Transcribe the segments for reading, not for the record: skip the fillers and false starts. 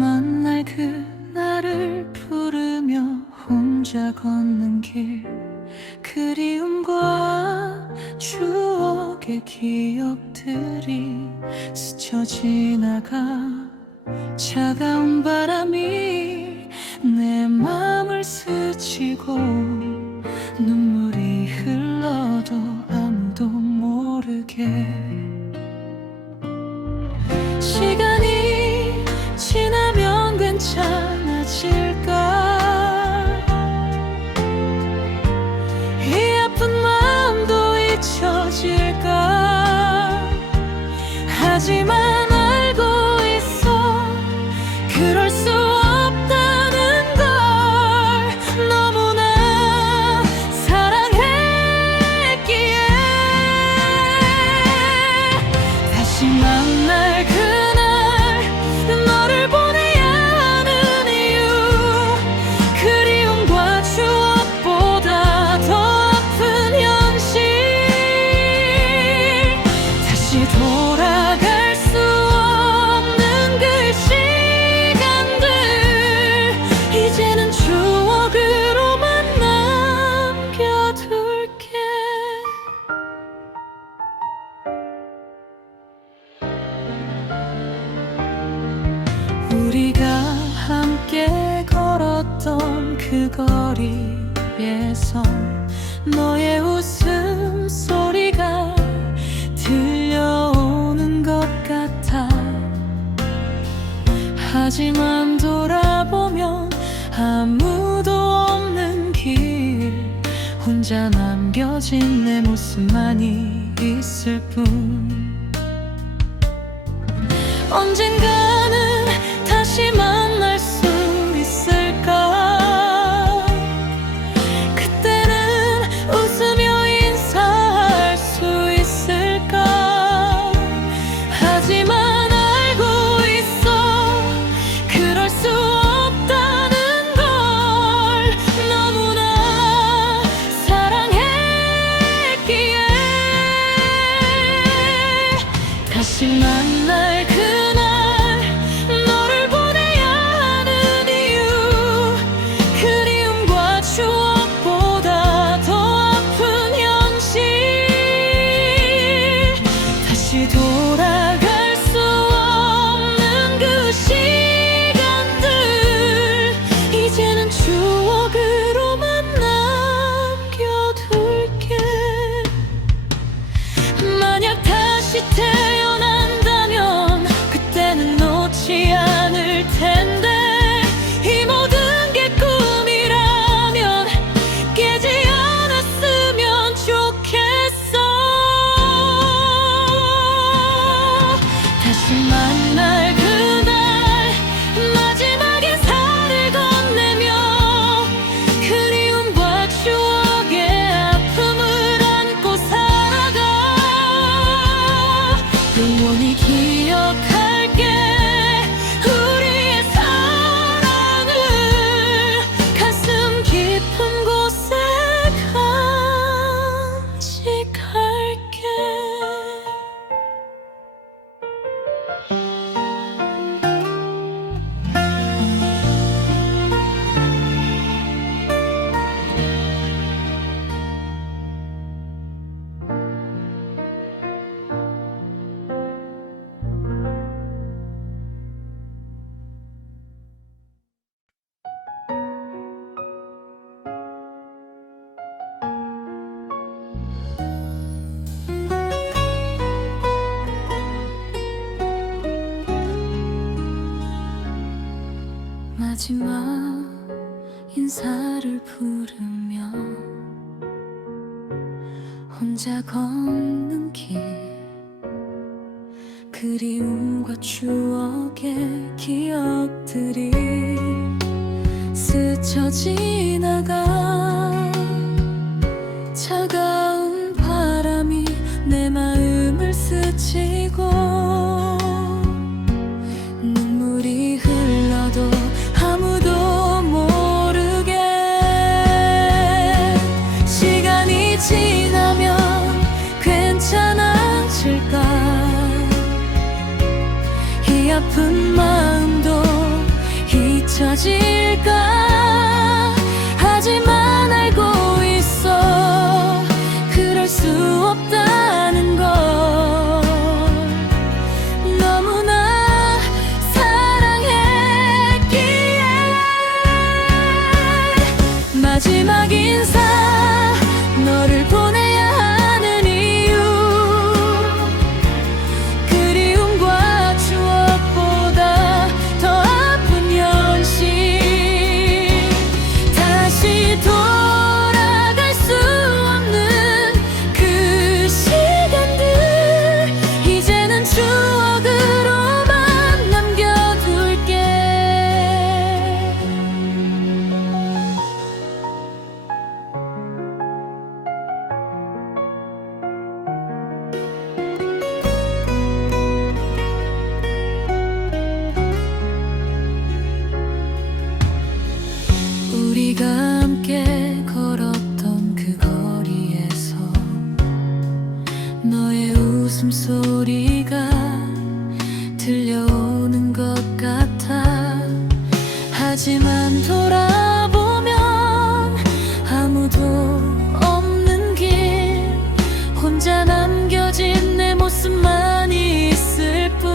만날 그날을 부르며 혼자 걷는 길, 그리움과 추억의 기억들이 스쳐 지나가 차가운 바람이 내 맘을 스치고 눈물이 흘러도 아무도 모르게 시간이 지나면 괜찮아질까? 이 아픈 마음도 잊혀질까? 하지만 알고 있어 그럴 수 없다는 걸. 너무나 사랑했기에 다시 만날 그날 너를 보내야 하는 이유, 그리움과 추억보다 더 아픈 현실. 다시 돌아갈 수 없는 그 시간들, 이제는 추억으로만 남겨둘게. 우리가 함께 걸었던 그 거리에서 너의 웃음소리가 들려오는 것 같아. 하지만 돌아보면 아무도 없는 길, 혼자 남겨진 내 모습만이 있을 뿐. 언젠가는 다시 만날 수 있을까? 그때는 웃으며 인사할 수 있을까? 하지만 알고 있어 그럴 수 없다는 걸. 너무나 사랑했기에 다시 만날 그날 너를 보내야 하는 이유, 그리움과 추억보다 더 아픈 현실. 다시 돌아갈 수 없는 그 시간들, 이제는 추억으로만 남겨둘게. 만약 다시 태어난다면 그때는 놓지 않을 텐데, 이 모든 게 꿈이라면 깨지 않았으면 좋겠어. 다시 만날 그날 마지막 인사를 건네며 그리움과 추억의 아픔을 안고 살아가. 영원히 기억할게 우리의 사랑을, 가슴 깊은 곳에 간직할게. 마지막 인사를 부르며 혼자 걷는 길, 그리움과 추억의 기억들이 스쳐 지나가 차가운 바람이 내 마음을 스치고 눈물이 흘러도 아무도 모르게 시간이 지나면 괜찮아질까? 이 아픈 마음도 우리가 함께 걸었던 그 거리에서 너의 웃음소리가 들려오는 것 같아. 하지만 돌아보면 아무도 없는 길, 혼자 남겨진 내 모습만 있을 뿐.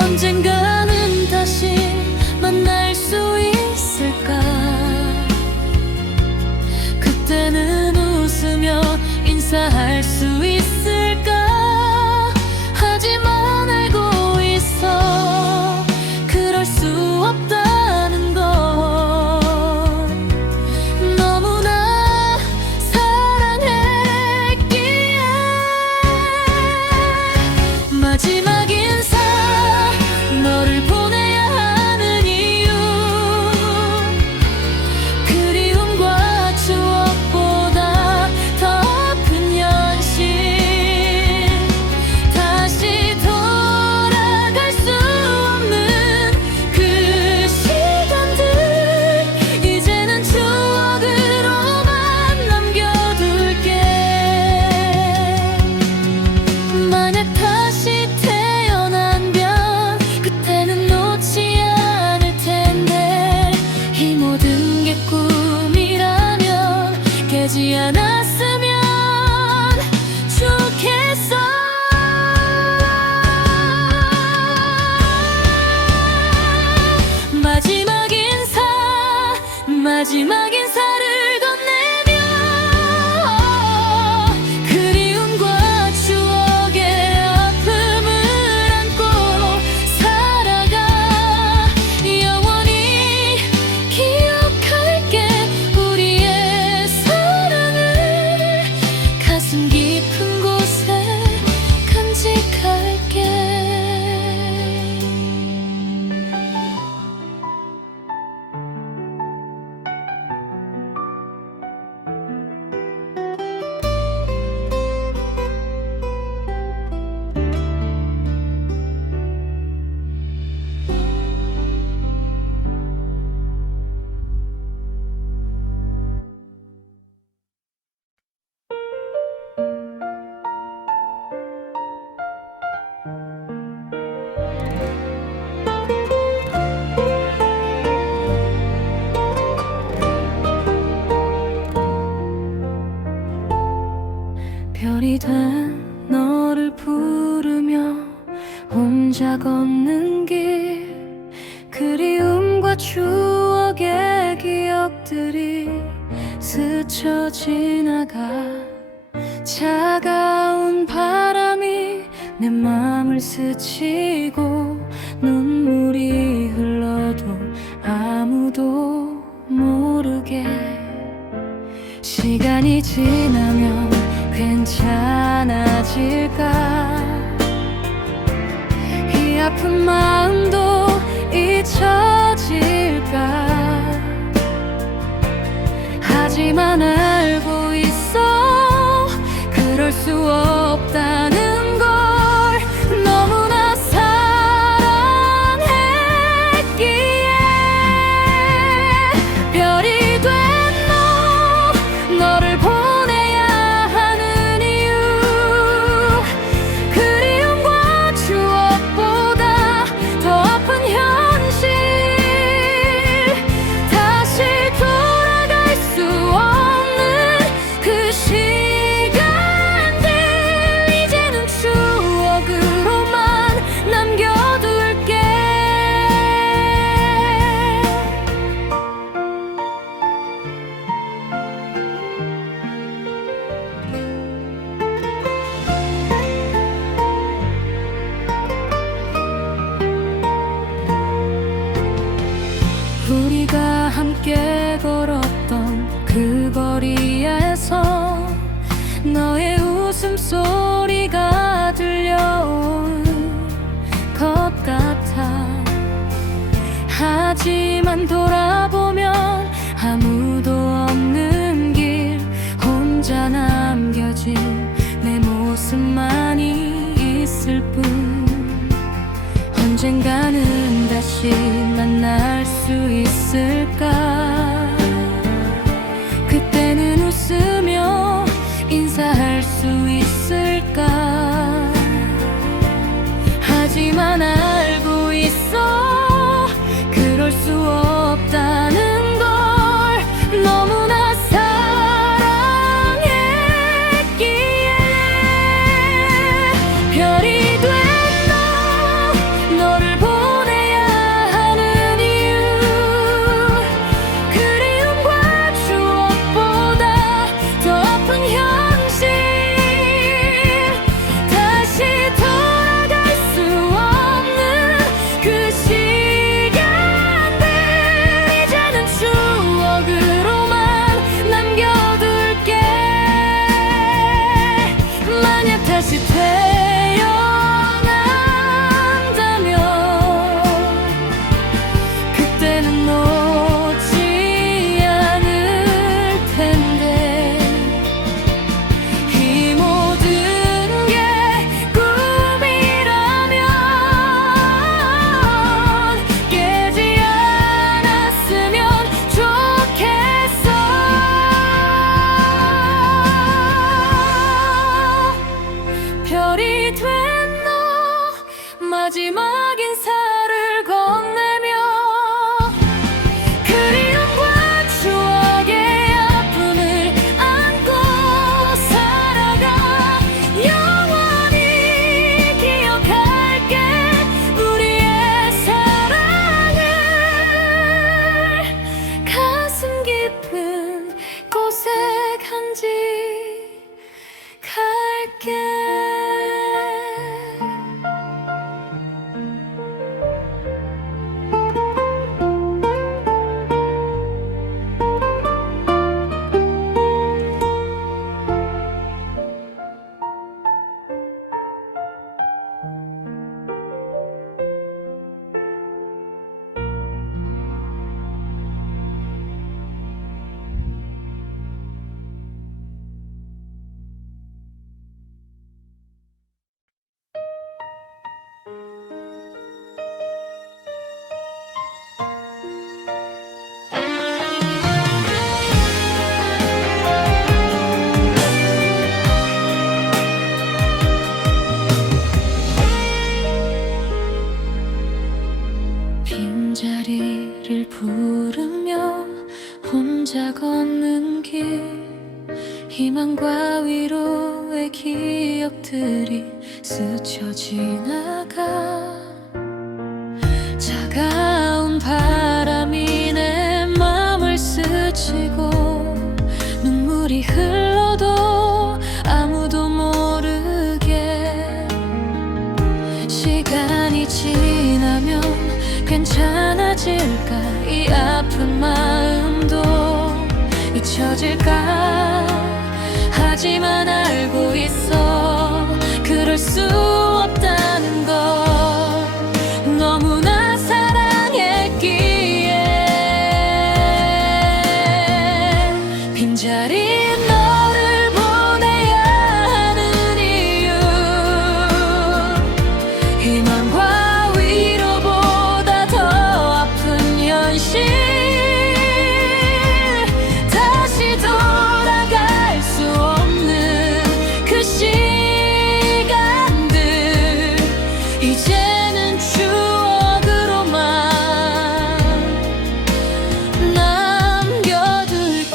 언젠가는 다시 만날 수 있을까? 그때는 웃으며 인사할 수 있을까? 하지만 알고 있어, 그럴 수 없다는 걸. 너무나 사랑했기에. 마지막 인사, 너를 보내야 하는 이유, 그리움과 추억보다 더 아픈 현실. 다시 돌아갈 수 없는 그 시간들, 이제는 추억으로만 남겨둘게. 만약 다시 태어난면 그때는 놓지 않을 텐데, 이 모든 게 꿈이라면 깨지 않았으면 좋겠어. 마지막 인사, 마지막 인사를 건네며 그리움과 추억의 아픔을 안고 살아가. 영원히 기억할게, 우리의 사랑을 가슴 깊은 곳에 간직할게. 별이 된 너를 부르며 혼자 걷는 길, 그리움과 추억의 기억들이 스쳐 지나가. 차가운 바람이 내 맘을 스치고 눈물이 흘러도 아무도 모르게. 시간이 지나면 괜찮아질까? 이 아픈 마음도 잊혀질까? 하지만 알고 있어, 그럴 수 없다는 걸. 너무나 사랑했기에. 별이 된 너, 너를 보내야 하는 이유, 그리움과 추억보다 더 아픈 현실. 다시 돌아갈 수 없는 그 시간들, 이제는 추억으로만 남겨둘게. 우리가 함께 걸었던 그 거리에서 너의 웃음소리가 들려온 것 같아. 하지만 돌아보면 아무도 없는 길, 혼자 남겨진 내 모습만이 있을 뿐. 언젠가는 다시 만날 수 있을까? 그때는 웃으며 인사할 수 있을까? 하지만 알고 있어 그럴 수 없다는 걸. 너무나 사랑했기에 별이 된 너를 보내야 하는 이유, 그리움과 추억보다 더 아픈 현실. 다시 돌아갈 수 없는 그 시간들, 이제는 추억으로만 남겨둘게. 만약 다시 태어난다면 그때는 놓지 않을 텐데. 이 모든 게 꿈이라면 깨지 않았으면 좋겠어. 별이 된 너 마지막 인사를 건네며 그리움과 추억의 아픔을 안고 살아가. 영원히 기억할게 우리의 사랑을. 가슴 깊은 곳에 간직할게. 빈자리를 부르며 혼자 걷는 길, 희망과 위로의 기억들이 스쳐 지나가. 차가운 바람이 내 맘을 스치고 눈물이 흘러도 아무도 모르게. 시간이 지나면 괜찮아질까? 이 아픈 마음도 잊혀질까? 하지만 알고 있어 그럴 수 없다는 걸. 너무나 사랑했기에 빈자리 너를 보내야 하는 이유, 희망과 위로보다 더 아픈 현실. 다시 돌아갈 수 없는 그 시간들, 이제는 추억으로만 남겨둘게.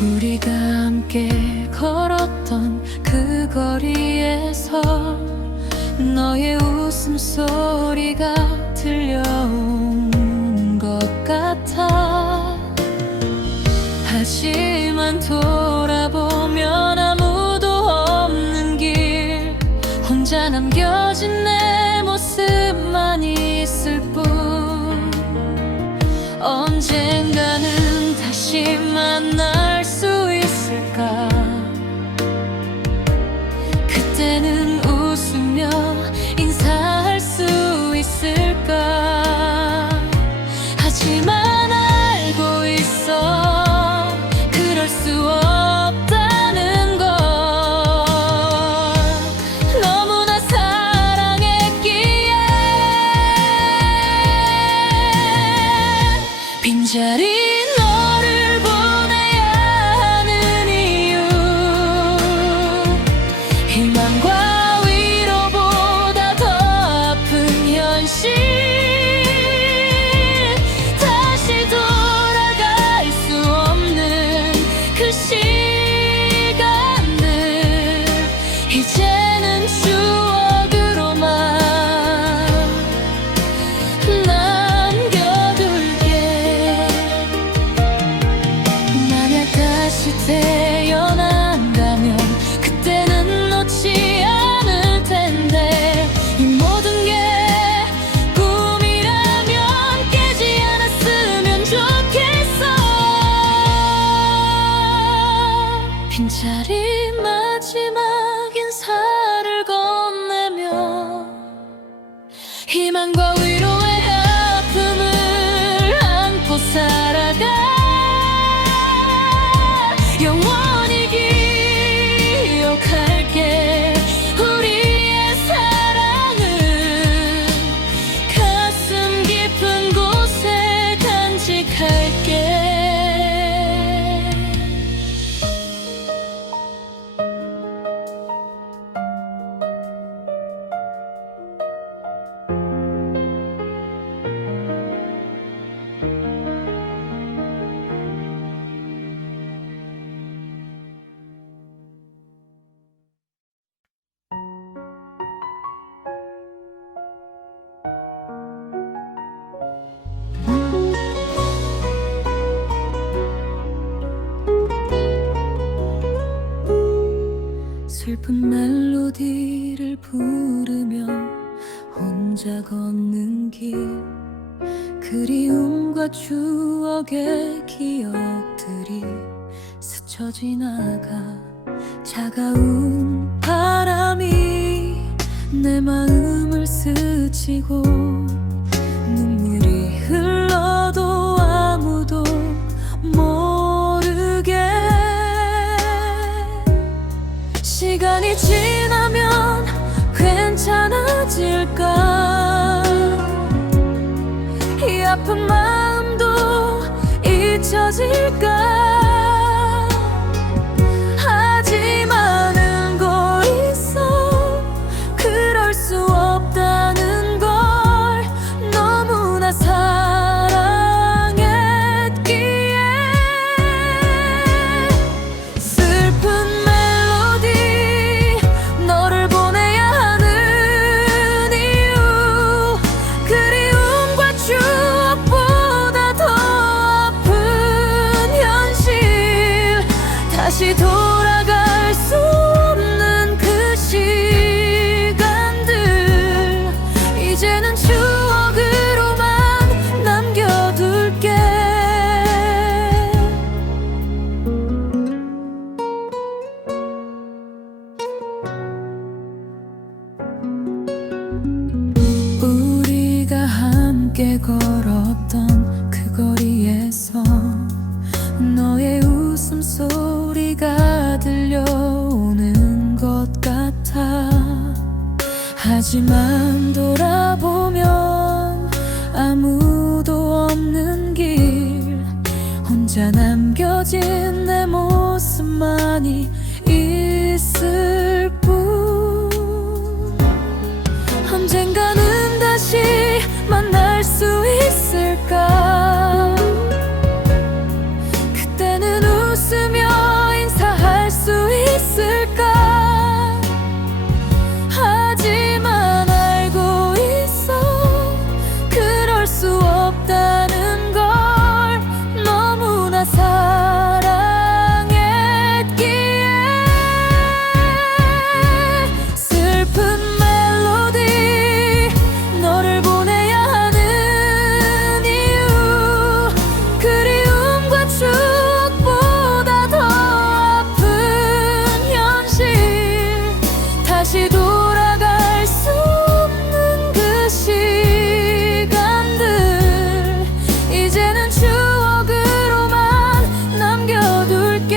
우리가 함께 걸었던 그 거리에서 너의 웃음소리가 들려온 것 같아. 하지만 돌아보면 아무도 없는 길, 혼자 남겨진 내 모습만 있을 뿐. 언젠가는 다시 만날 수 있을까? 그때는 웃으며 인사할 수 있을까? 슬픈 멜로디를 부르며 혼자 걷는 길, 그리움과 추억의 기억들이 스쳐 지나가 차가운 바람이 내 마음을 스치고 눈물이 흘러도 아무도 모르게 시간이 지나면 괜찮아질까 이 아픈 마음도 잊혀질까 하지만 알고 있어 그럴 수 없다는 걸 너무나 사랑했기에 슬픈 멜로디 너를 보내야 하는 이유 그리움과 추억보다 더 아픈 현실 다시 돌아갈 수 없는 그 시간들 이제는 추억으로만 남겨둘게 우리가 함께 걸었던 그 거리에서 너의 웃음소리가 들려오는 것 같아 하지만 돌아보면 아무도 없는 길 혼자 남겨진 내 모습만이 있을 뿐 언젠가는 다시 만날 수 있을까 그때는 웃으며 인사할 수 있을까 하지만 알고 있어 그럴 수 없다는 걸 너무나 사랑했기에 슬픈 멜로디 너를 보내야 하는 이유 그리움과 추억보다 더 아픈 현실 다시 돌아갈 수 없는 그 시간들 이제는 추억으로만 남겨둘게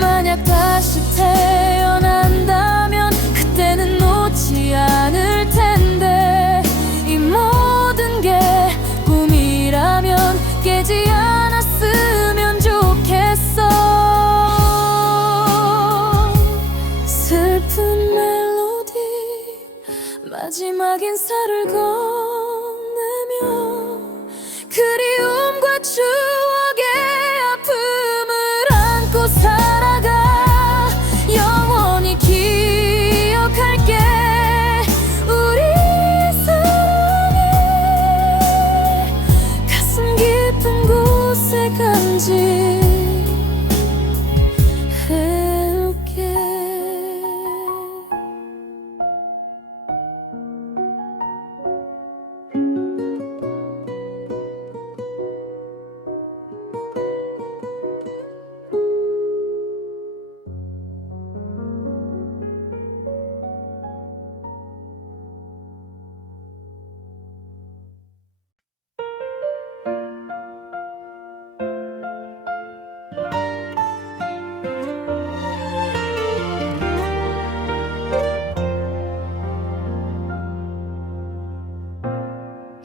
만약 다시 태어난다면 그때는 놓지 않을 텐데 이 모든 게 꿈이라면 깨지 않았으면 좋겠어 슬픈 멜로디 마지막 인사를 건네며 그리움과 추억의 아픔을 안고 살아가 영원히 기억할게 우리 사랑이 가슴 깊은 곳에 간직할게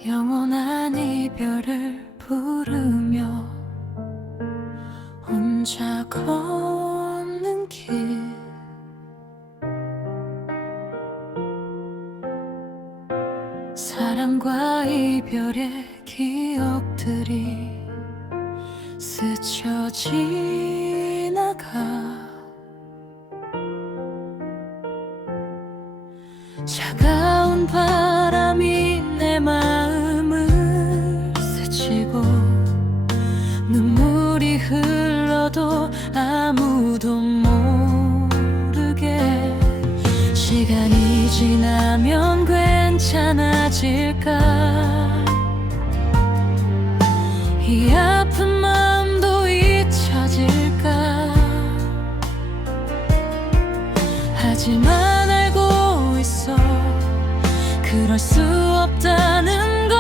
영원한 이별을 부르며 혼자 걷는 길 사랑과 이별의 기억들이 스쳐 지나가 차가운 바람이 내 마음을 스치고 눈물이 흘러도 아무도 될까? 이 아픈 마음도 잊혀질까? 하지만 알고 있어 그럴 수 없다는 걸.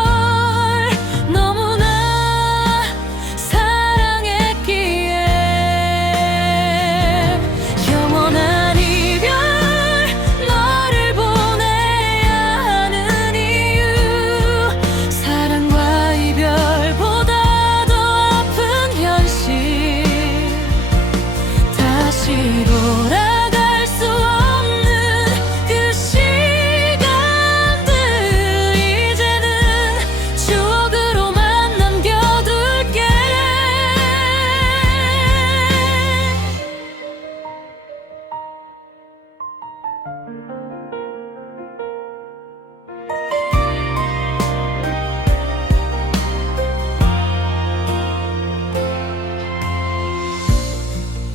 너무나 사랑했기에 영원한 이별, 너를 보내야 하는 이유, 사랑과 이별보다 더 아픈 현실. 다시 돌아갈 수 없는 그 시간들, 이제는 추억으로만 남겨둘게.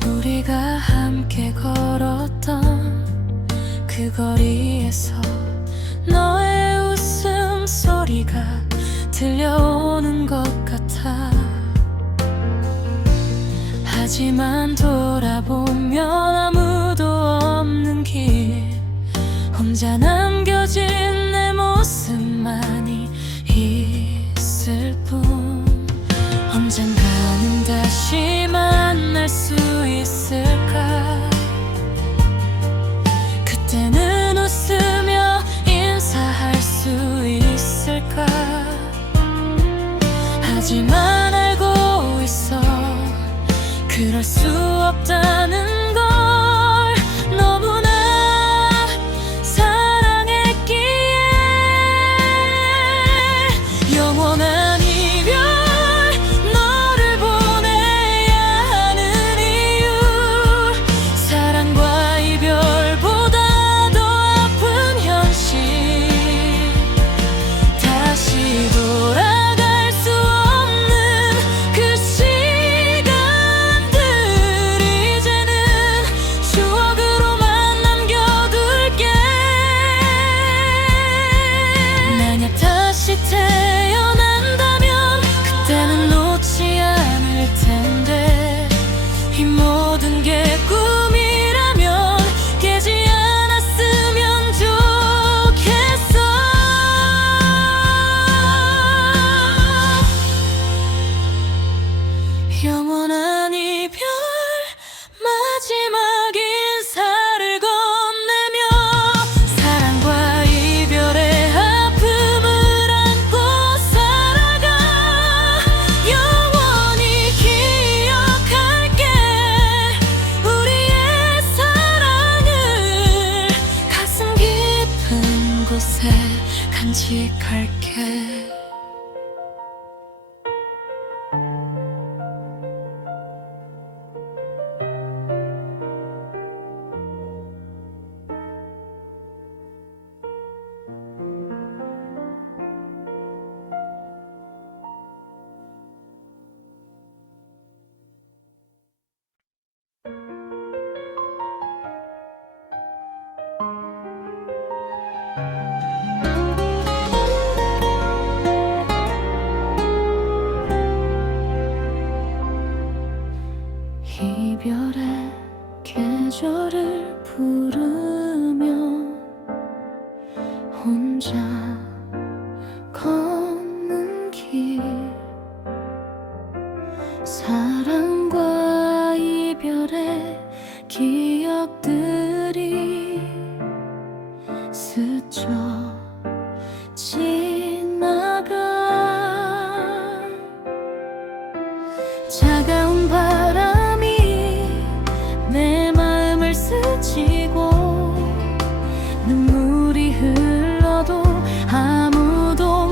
우리가 함께 걸었던 그 거리에서 너의 웃음소리가 들려오는 것 같아. 하지만 돌아보면 아무도 없는 길, 혼자 남겨진 내 모습만이 있을 뿐. 언젠가는 다시 만날 수 있을까? 그때는 웃으며 인사할 수 있을까? 하지만 알고 있어 그럴 수 없다는 걸. 너무나 사랑했기에 영원한 이별, 너를 보내야 하는 이유, 사랑과 이별보다 더 아픈 현실. 다시 돌아갈 수 없는 그 시간들, 이제는 추억으로만 남겨둘게. 만약 다시 태어난다면 그때는 놓지 않을 텐데, 이 모든 게 꿈이라면 깨지 않았으면 좋겠어. 영원한 이별, 마지막 인사를 건네며 사랑과 이별의 아픔을 안고 살아가. 영원히 기억할게. 우리의 사랑을 가슴 깊은 곳에 간직할게. 이별의 계절을 부르며 혼자 걷는 길, 사랑과 이별의 기억들이 스쳐 지나가. 차가운 바람이 내 마음을 스치고 눈물이 흘러도 아무도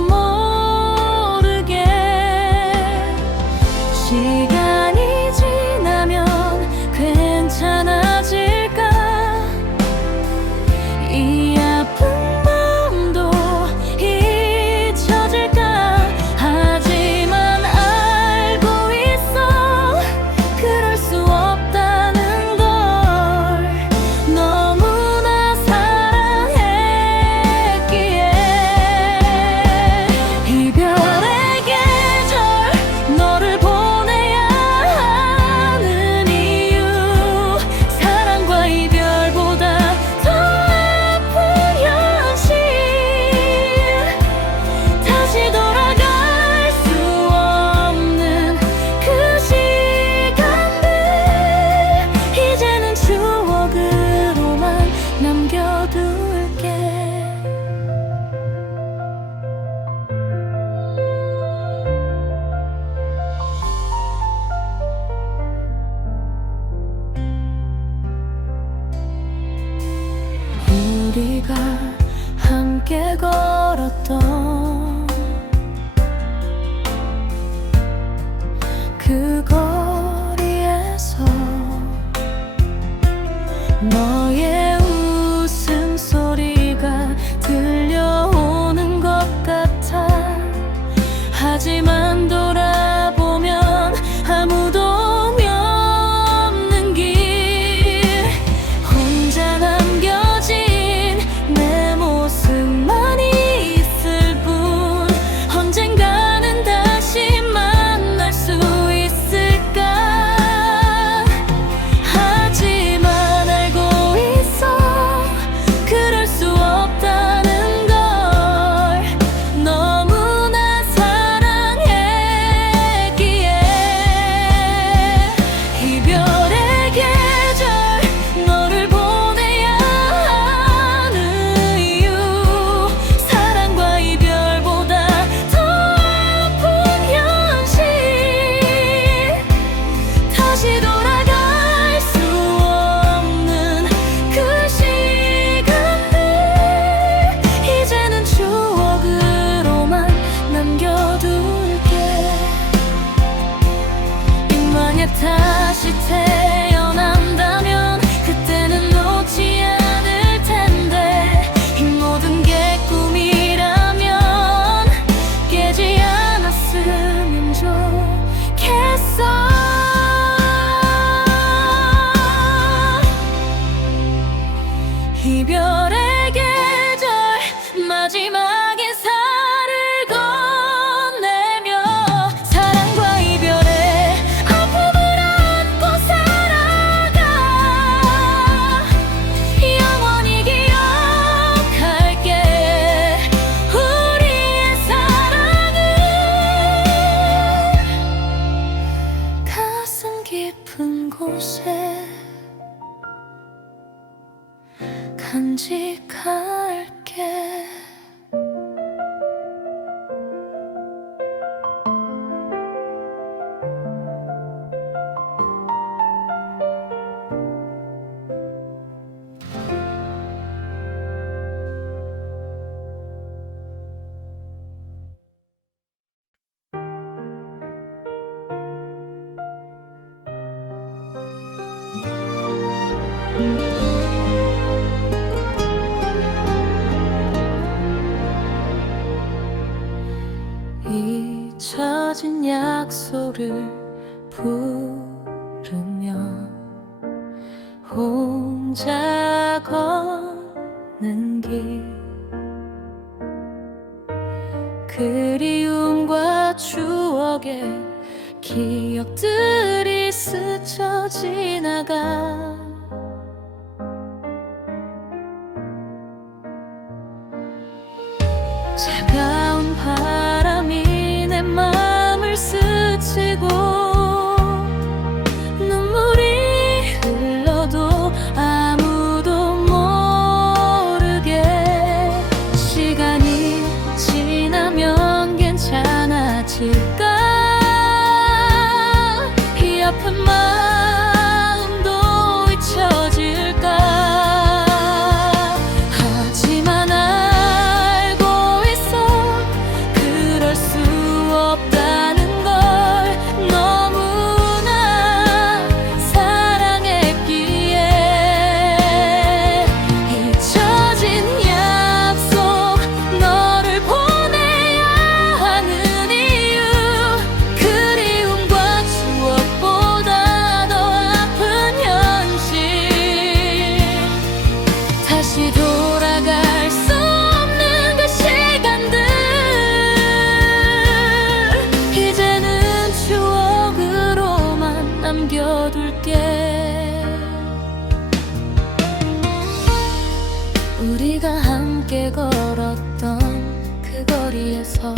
간직할게. 잊혀진 약속을 부르며 혼자 걷는 길, 그리움과 추억의 기억들이 스쳐 지나가. 차가운 바람이 내 맘을 스치고 눈물이 흘러도 아무도 모르게 시간이 지나면 괜찮아질까. 이 아픈 마음도 잊혀질까. 다시 돌아갈 수 없는 그 시간들, 이제는 추억으로만 남겨둘게. 우리가 함께 걸었던 그 거리에서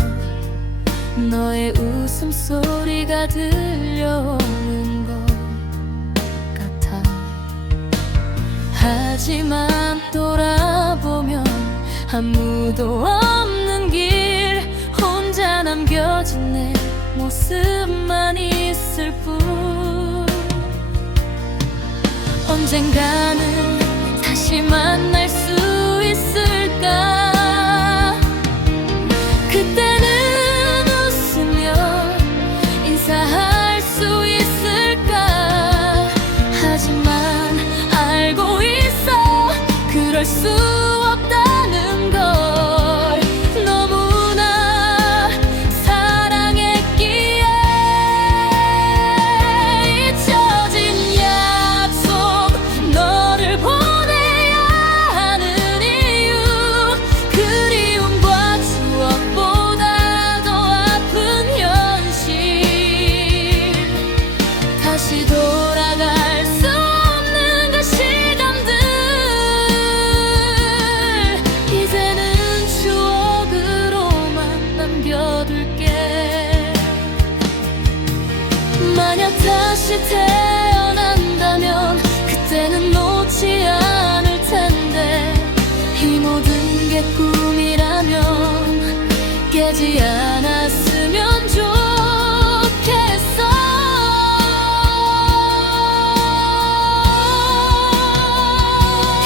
너의 웃음소리가 들려오는 것 같아. 하지만 돌아보면 아무도 없는 길, 혼자 남겨진 내 모습만 있을 뿐. 언젠가는 다시 만날 수 있을까. 그때는 웃으며 인사할 수 있을까. 하지만 알고 있어, 그럴 수 없다는 걸. 너무나 사랑했기에. 잊혀진 약속, 너를 보내야 하는 이유, 그리움과 추억보다 더 아픈 현실. 다시 돌아갈 수 없는 그 시간들, 이제는 추억으로만 남겨둘게. 만약 다시 태어난다면 그때는 놓지 않을 텐데, 이 모든 게 꿈이라면 깨지 않았으면 좋겠어.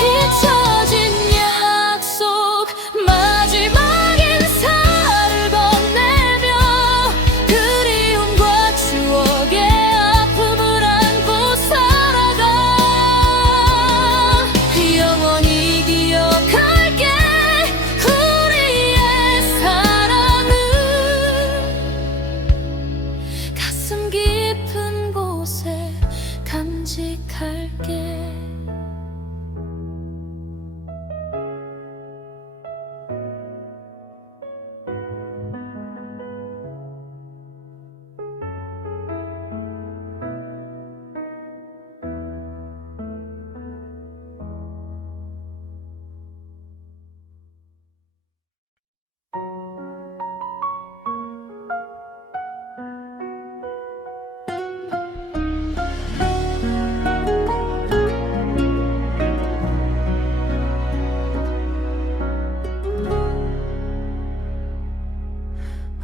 잊혀진 약속, 마지막 인사를 건네며 그리움과 추억의 아픔을 안고 살아가. 영원히 기억할게, 우리의 사랑을.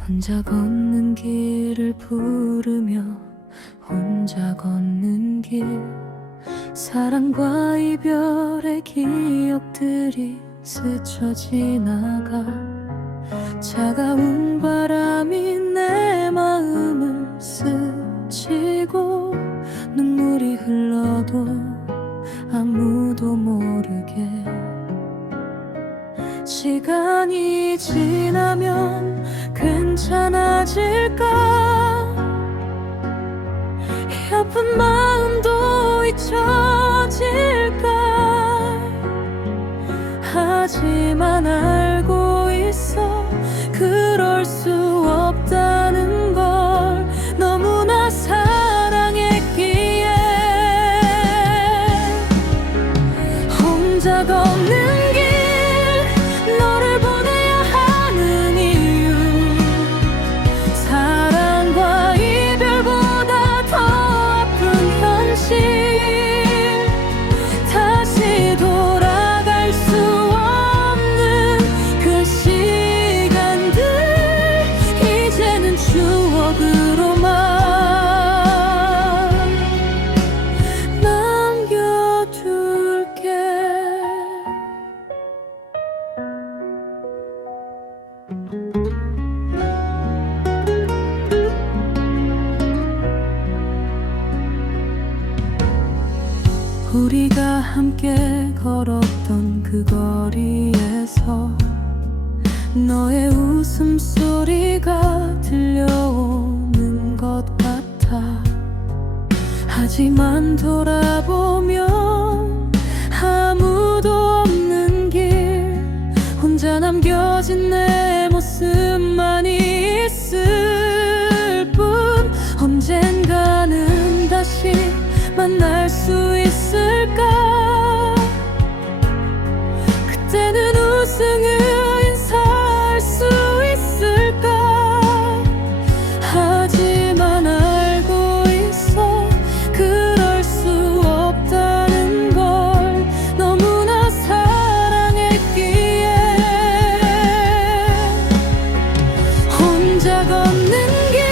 혼자 걷는 길을 부르며 혼자 걷는 길, 사랑과 이별의 기억들이 스쳐 지나가. 차가운 바람이 내 마음을 스치고 눈물이 흘러도 아무도 모르게. 시간이 지나면 괜찮아질까? 이 아픈 마음도 잊혀질까? 하지만 알고 있어, 그럴 수 없다는 걸. 너무나 사랑했기에. 혼자 걷는 길, 너를 보내야 하는 이유, 사랑과 이별보다 더 아픈 현실. 다시 돌아갈 수 없는 그 시간들, 이제는 추억으로만 남겨둘게. 우리가 함께 걸었던 그 거리에서 너의 웃음소리가 들려오는 것 같아. 하지만 돌아보면 아무도 없는 길, 혼자 남겨진 내 모습만이 있을 뿐. 언젠가는 다시 만날 수 있을까? 그때는 우승을 인사할 수 있을까? 하지만 알고 있어, 그럴 수 없다는 걸. 너무나 사랑했기에. 혼자 걷는 길,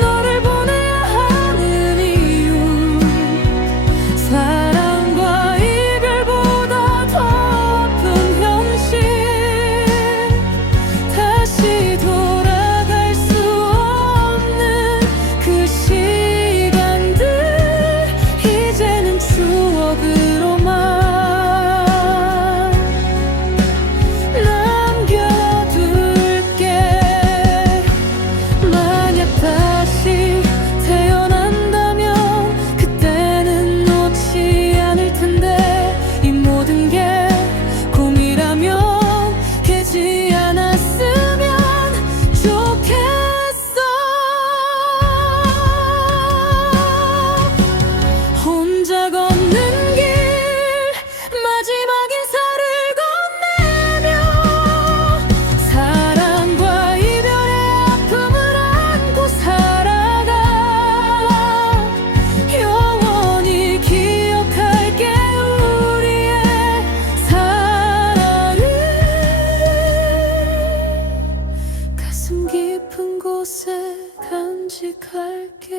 너를 보내야 하는 이유, 사랑과 이별보다 더 아픈 현실. 다시 돌아갈 수 없는 그 시간들, 이제는 추억으로만 남겨둘게. 만약 다시 태어난다면 그때는 놓지 않을 텐데. 이 모든 게 꿈이라면 되지 않았으면 좋겠어. 혼자 걷는 길, 마지막 인사를 건네며 사랑과 이별의 아픔을 안고 살아가. 영원히 기억할게, 우리의 사랑을. 가슴 깊은 곳에 간직할게.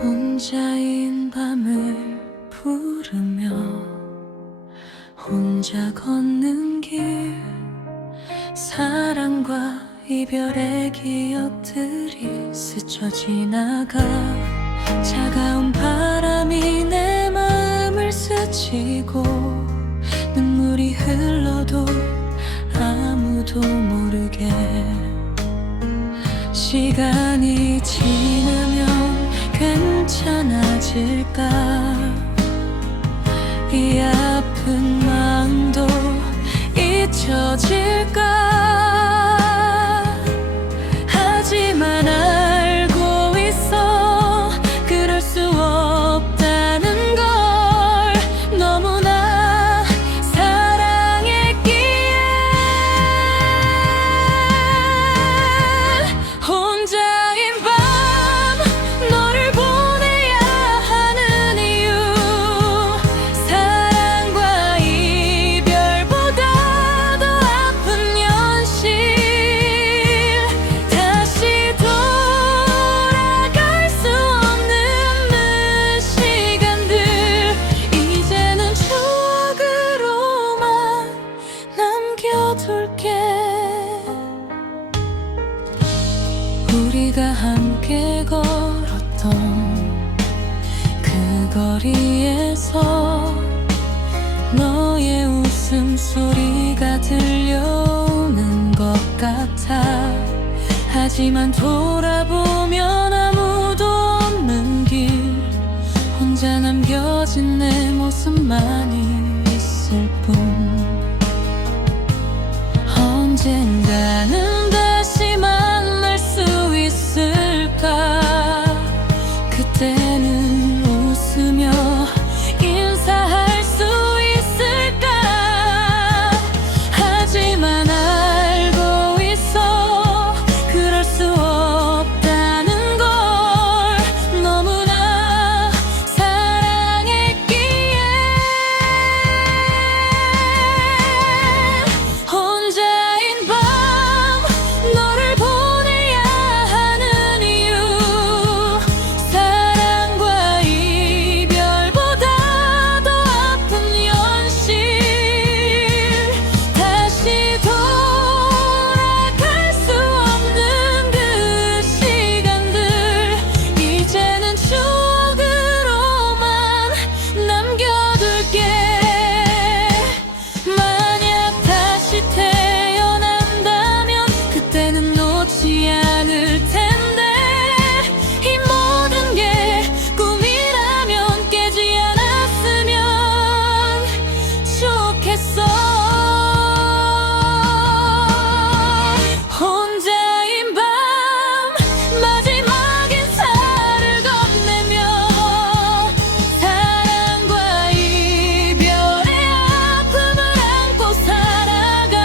혼자인 밤을 부르며 혼자 걷는 길, 사랑과 이별의 기억들이 스쳐 지나가. 차가운 바람이 내 마음을 스치고 눈물이 흘러도 아무도 모르게. 시간이 지나면 괜찮아질까? 이 아픈 마음도 잊혀질까. 하지만 알고 있어 그럴 수 없다는 걸. 너무나 사랑했기에 혼자인 밤 너를 보내야 하는 이유, 사랑과 이별보다 더 아픈 현실. 다시 돌아갈 수 없는 그 시간들, 이제는 추억으로만 남겨둘게. 우리가 함께 걸었던 그 거리에서 너의 웃음소리가 들려오는 것 같아. 하지만 돌아보면 아무도 없는 길, 혼자 남겨진 내 모습만이 있을 뿐. 언젠가는 다시 만날 수 있을까. 그때는 웃으며 인사할 수 있을까. 하지만 알고 있어 그럴 수 없다는 걸. 너무나 사랑했기에 혼자인 밤 너를 보내야 하는 이유, 사랑과 이별보다 더 아픈 현실. 다시 돌아갈 수 없는 그 시간들, 이제는 추억으로만 남겨둘게. 만약 다시 태어난다면 그때는 놓지 않을 텐데. 이 모든 게 꿈이라면 깨지 않았으면 좋겠어. 혼자인 밤 마지막 인사를 건네며 사랑과 이별의 아픔을 안고 살아가.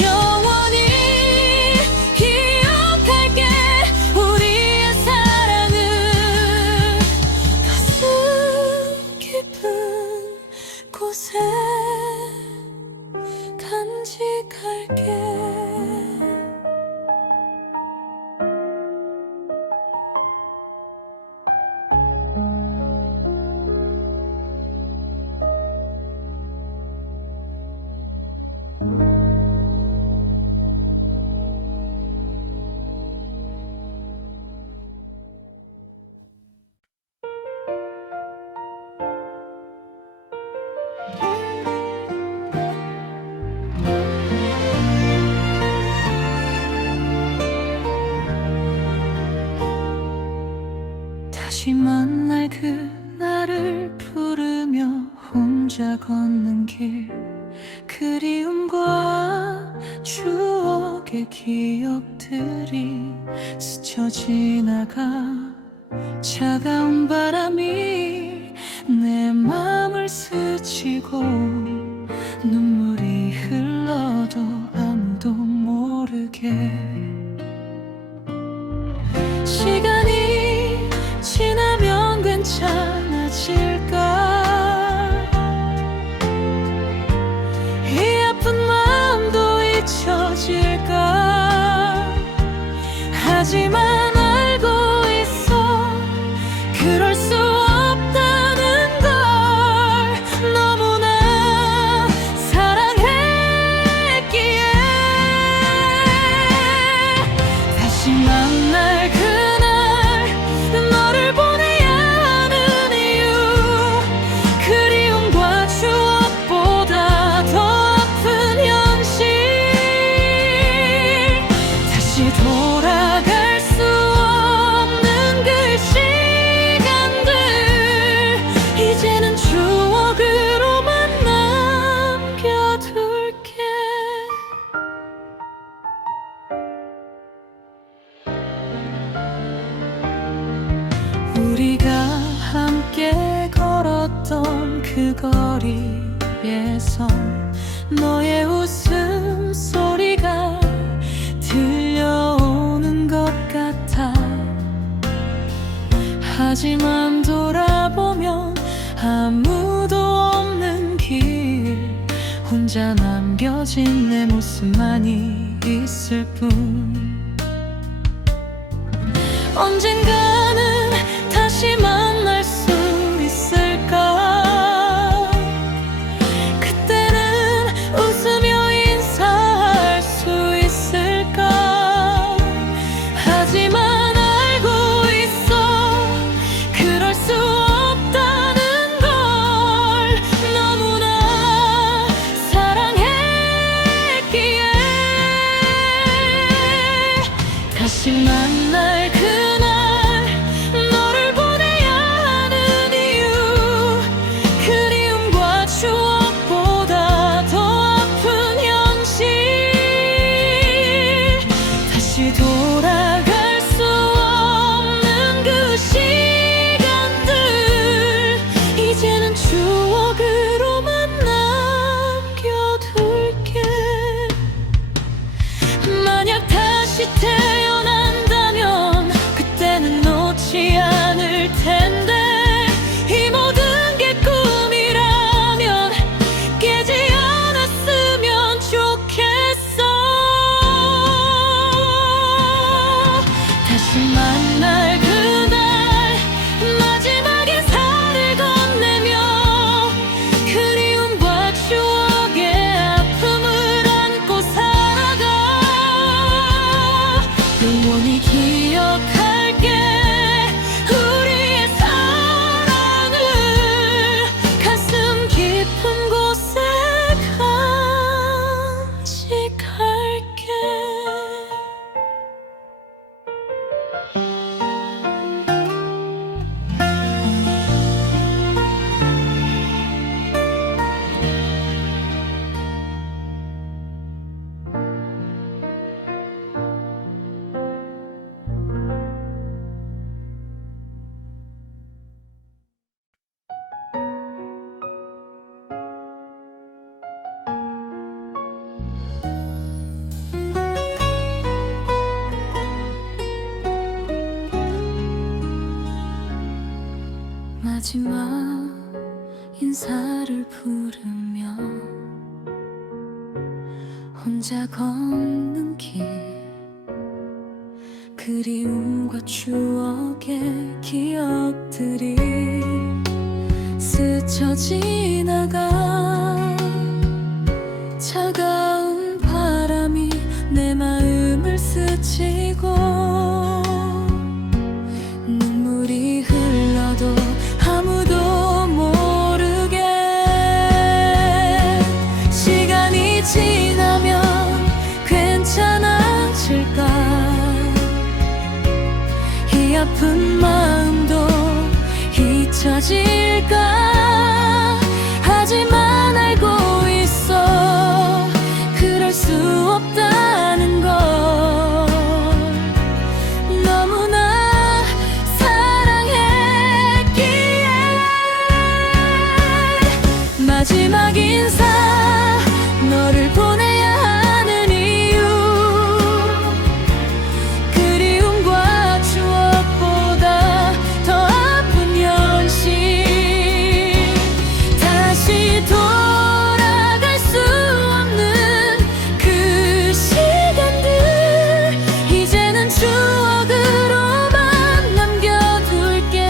영원히 기억할게 우리의 사랑을. 가슴 깊은 곳에 간직할게. 다시 만날 그날을 부르며 혼자 걷는 길, 그리움과 추억의 기억들이 스쳐 지나가. 차가운 바람이 내 맘을 스치고 눈물이 흘러도 아무도 모르게. 시간이 지나면 괜찮아질까. 이 아픈 마음도 잊혀질까. 하지만 알고 있어 그럴 수 없다는 걸. 너무나 그 거리에서 너의 웃음소리가 들려오는 것 같아. 하지만 돌아보면 아무도 없는 길, 혼자 남겨진 내 모습만이 있을 뿐. 언젠가는 다시 만날 수 있을까? 그때는 웃으며 인사할 수 있을까? 하지만 알고 있어, 그럴 수 없다는 걸. 너무나 사랑했기에. 다시 만날 그날 너를 보내야 하는 이유, 그리움과 추억보다 더 아픈 현실. 다시 돌아갈 수 없는 그 시간들, 이제는 추억으로만 남겨둘게. 만약 다시 태어난다면 그때는 놓지 않을 텐데, 이 모든 게 꿈이라면 깨지 않았으면 좋겠어. 다시 만날 그날 마지막 인사를 건네며 그리움과 추억의 아픔을 안고 살아가. 영원히 기억할게, 우리의 사랑을 가슴 깊은 곳에 간직할게. 마지막 인사를 부르며 혼자 걷는 길, 그리움과 추억의 기억들이 스쳐 지나가. 차가운 바람이 내 마음을 스치고 눈물이 흘러도 아무도 모르게. 시간이 지나면 괜찮아질까? 이 아픈 마음도 잊혀질까? 하지만 알고 있어, 그럴 수 없다는 걸. 너무나 사랑했기에. 마지막 인사, 너를 보내야 하는 이유, 그리움과 추억보다 더 아픈 현실. 다시 돌아갈 수 없는 그 시간들, 이제는 추억으로만 남겨둘게.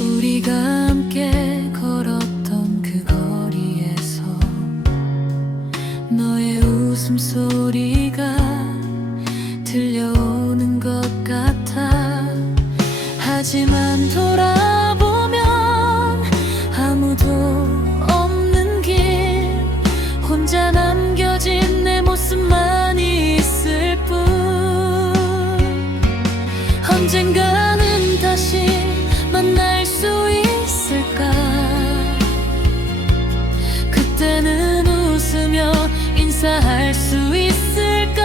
우리가 함께 걸었던 그 거리에서 너의 웃음소리가 들려오는 것 같아. 하지만 돌아보면 아무도 없는 길, 혼자 남겨진 내 모습만이 있을 뿐. 언젠가는 다시 만날 수 있을까? 인사할 수 있을까?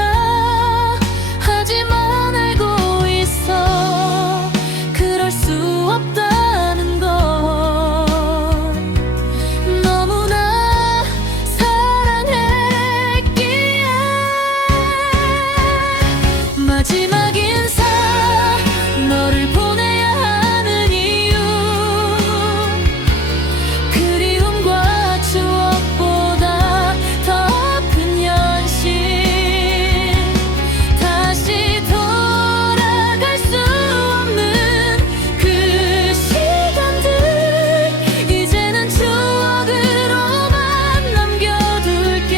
하지만 알고 있어 그럴 수 없다는 걸. 너무나 사랑했기에. 마지막 인사 너를 보내야 하는 이유, 그리움과 추억보다 더 아픈 현실. 다시 돌아갈 수 없는 그 시간들, 이제는 추억으로만 남겨둘게.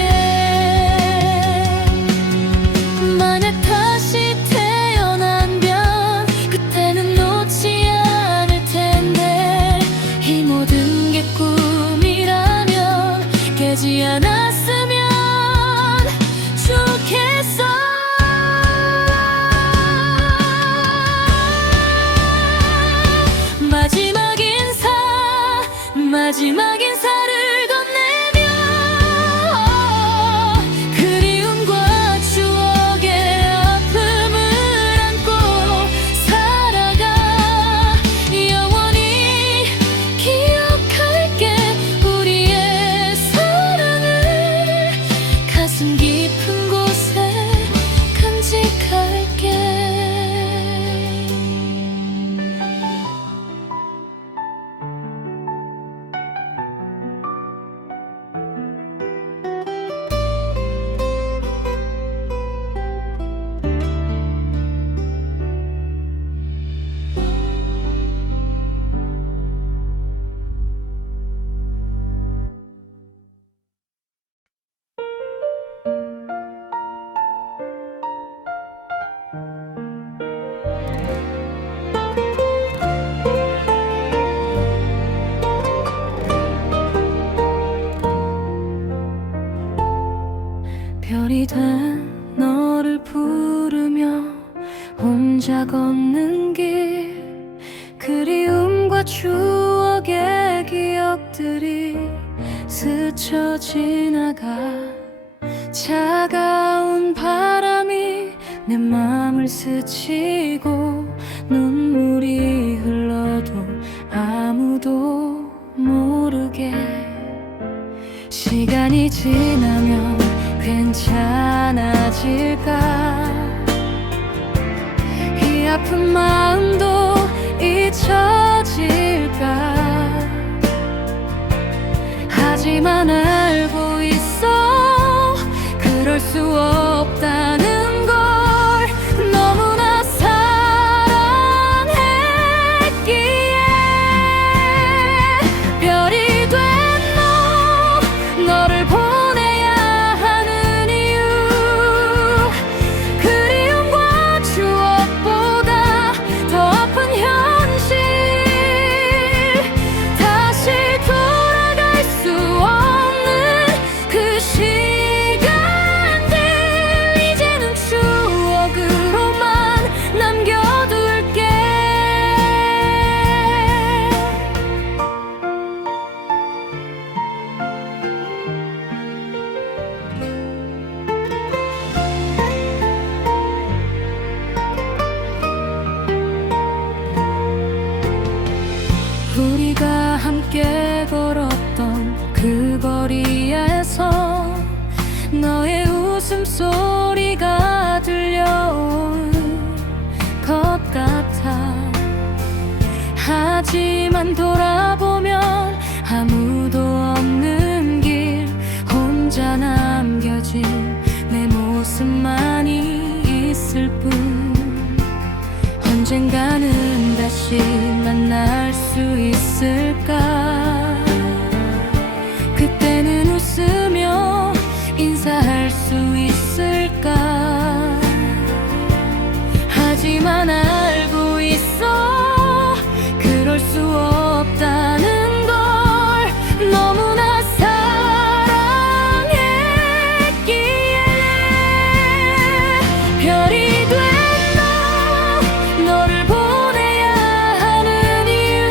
만약 다시 태어난면 그때는 놓지 않을 텐데, 이 모든 게 꿈이라면 깨지 않았으면 좋겠어. 마지막 인사, 마지막 인사를 건네며 그리움과 추억의 아픔을 안고 살아가. 영원히 기억할게 우리의 사랑을. 가슴 깊은 곳에 간직할게. 별이 된 너를 부르며 혼자 걷는 길, 그리움과 추억의 기억들이 스쳐 지나가. 차가운 바람이 내 맘을 스치고 눈물이 흘러도 아무도 모르게. 시간이 지나면 괜찮아질까? 이 아픈 마음도 잊혀질까? 하지만 알고 있어 그럴 수 없다는 걸. 너무나 사랑했기에. 별이 된 너를 보내야 하는 이유, 그리움과 추억보다 더 아픈 현실. 다시 돌아갈 수 없는 그 시간들, 이제는 추억으로만 남겨둘게. 우리가 함께 걸었던 그 거리에서 너의 웃음소리가 들려온 것 같아. 하지만 돌아보면 아무도 없는 길, 혼자 남겨진 내 모습만이 있을 뿐. 언젠가는 다시 만날 수 있을까? 그때는 웃으며 인사할 수 있을까? 하지만 알고 있어 그럴 수 없다는 걸. 너무나 사랑했기에. 별이 된 너를 보내야 하는 이유,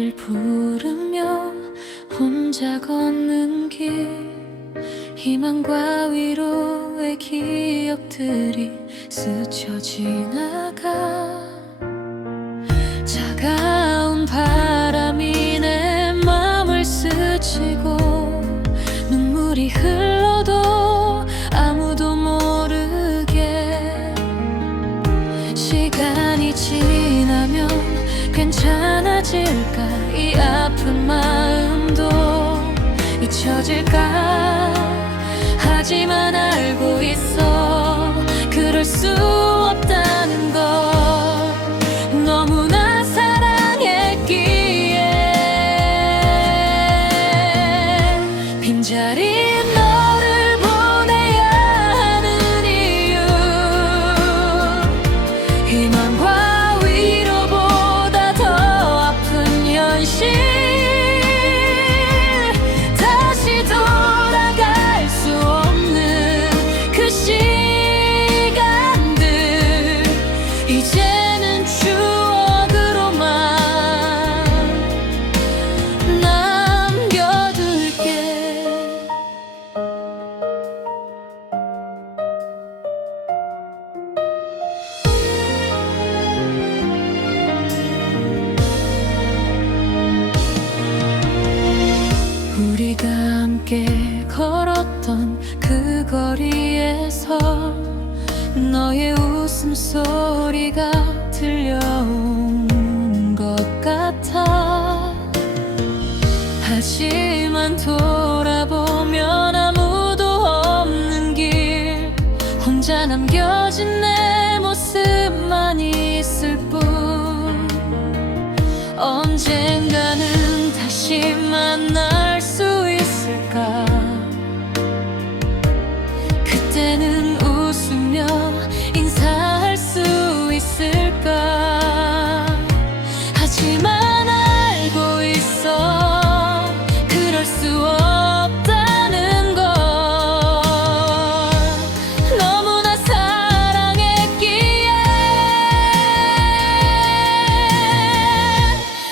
너를 부르며 혼자 걷는 길, 희망과 위로의 기억들이 스쳐 지나가. 차가운 바람이 내 맘을 스치고 눈물이 흘러도 아무도 모르게. 시간이 지나면 괜찮아질까? 이 아픈 마음도 잊혀질까? 하지만 알고 있어, 그럴 수 없다는 걸. 너무나 사랑했기에. 빈자리에 너를 보내야 하는 이유, 희망과 위로보다 더 아픈 현실. 다시 돌아갈 수 없는 그 시간들, 이제는 추억으로만 남겨둘게. 우리가 함께 걸었던 그 거리에서 너의 웃음소리가 들려온 것 같아. 하지만 돌아보면 아무도 없는 길, 혼자 남겨진 내 모습만 있을 뿐. 언젠가는 다시 만날 수 있을까? 그때는 웃으며 인사할 수 있을까? 하지만 알고 있어, 그럴 수 없다는 걸. 너무나 사랑했기에.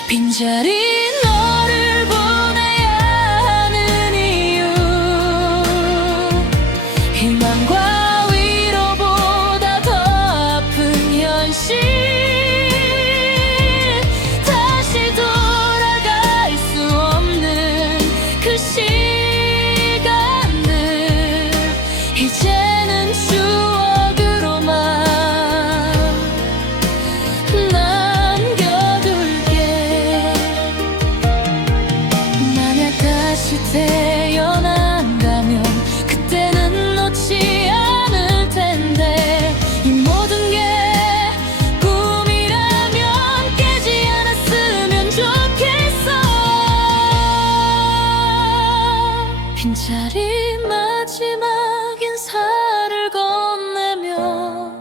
빈자리 너를 보내야 하는 이유, 희망과 위로보다 더 아픈 현실. 다시 돌아갈 수 없는 그 시간들, 이제는 추억으로만 남겨둘게. 만약 다시 태어난다면 그때는 놓지 않을 텐데. 이 모든 게 꿈이라면 깨지 않았으면 좋겠어. 빈자리 마지막 인사를 건네며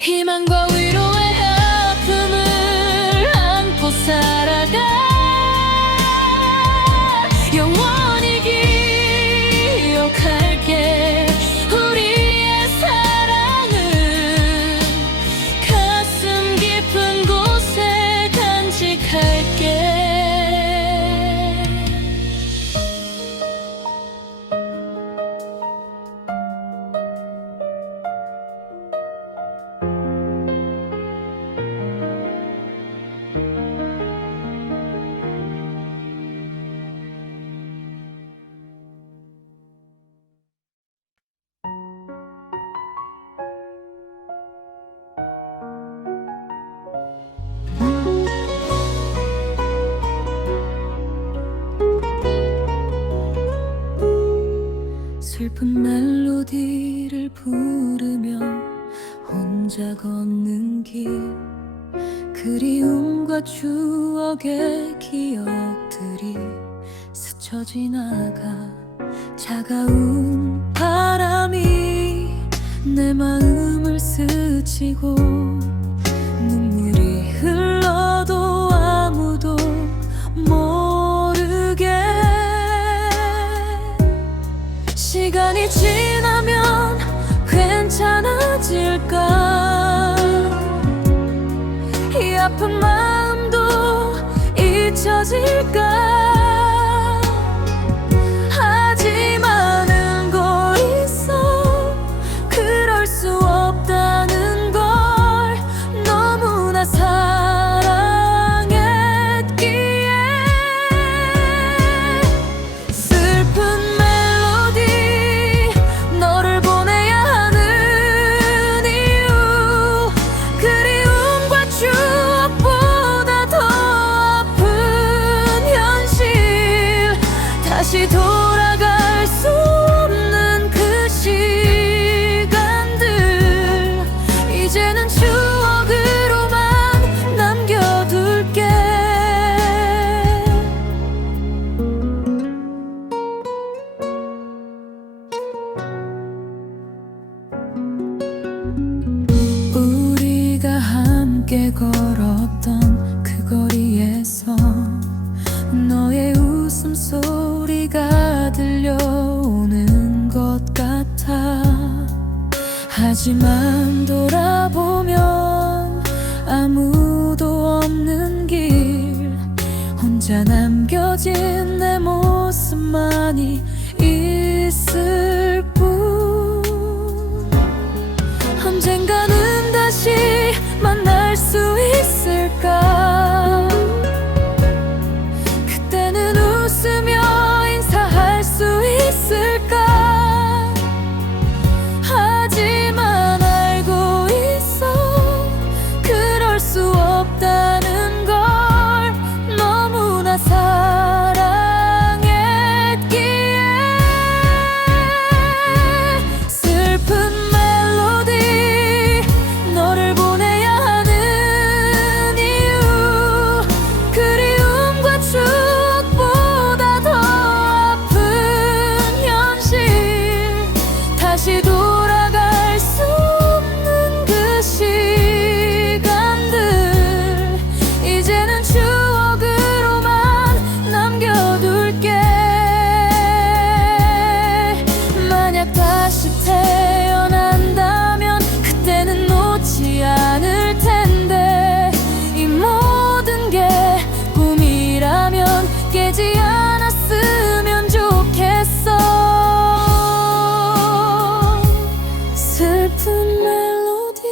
희망과 위로의 아픔을 안고 살아가. 영원히 기억할게. 우리의 사랑은 가슴 깊은 곳에 간직할게. 슬픈 멜로디를 부르며 혼자 걷는 길, 그리움과 추억의 기억들이 스쳐 지나가. 차가운 바람이 내 마음을 스치고 눈물이 흘러도 아무도 모르게. 시간이 지나면 괜찮아질까? 이 아픈 마음도 잊혀질까. 하지만 알고 있어 그럴 수 없다는 걸. 너무나 사랑했기에. 슬픈 멜로디 너를 보내야 하는 이유. 그리움과 추억보다 더 아픈 현실. 다시 돌아갈 수 없는 그 시간들. 이제는 추억으로만 남겨둘게. 우리가 함께 걸었던 그 거리에서 너의 웃음소리가 들려오는 것 같아. 하지만 돌아보면 아무도 없는 길. 혼자 남겨진 내 모습만이 있을 뿐. 언젠가는 다시 만날 수 있을까. 그때는 웃으며 인사할 수 있을까. 하지만 알고 있어 그럴 수 없다는 걸. 너무나 사랑했기에. 슬픈 멜로디 너를 보내야 하는 이유. 그리움과 추억보다 더 아픈 현실. 다시 돌아갈 수 없는 그 시간들. 이제는 추억으로만 남겨둘게. 만약 다시 태어난다면 그때는 놓지 않을 텐데. 이 모든 게 꿈이라면 깨지 않았으면 좋겠어. 슬픈 멜로디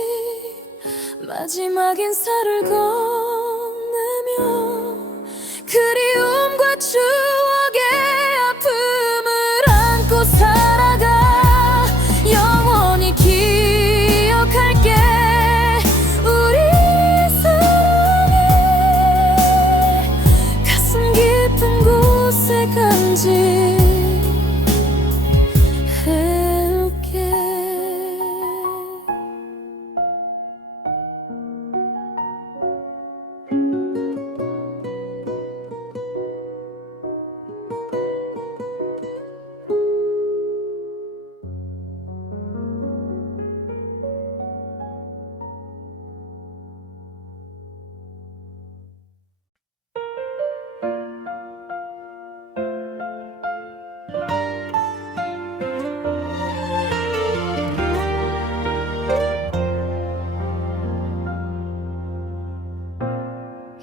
마지막 인사를 건네며. 그리움과 추억의 아픔을 안고 살아가. 영원히 기억할게. 우리 사랑이 가슴 깊은 곳에 간직할게.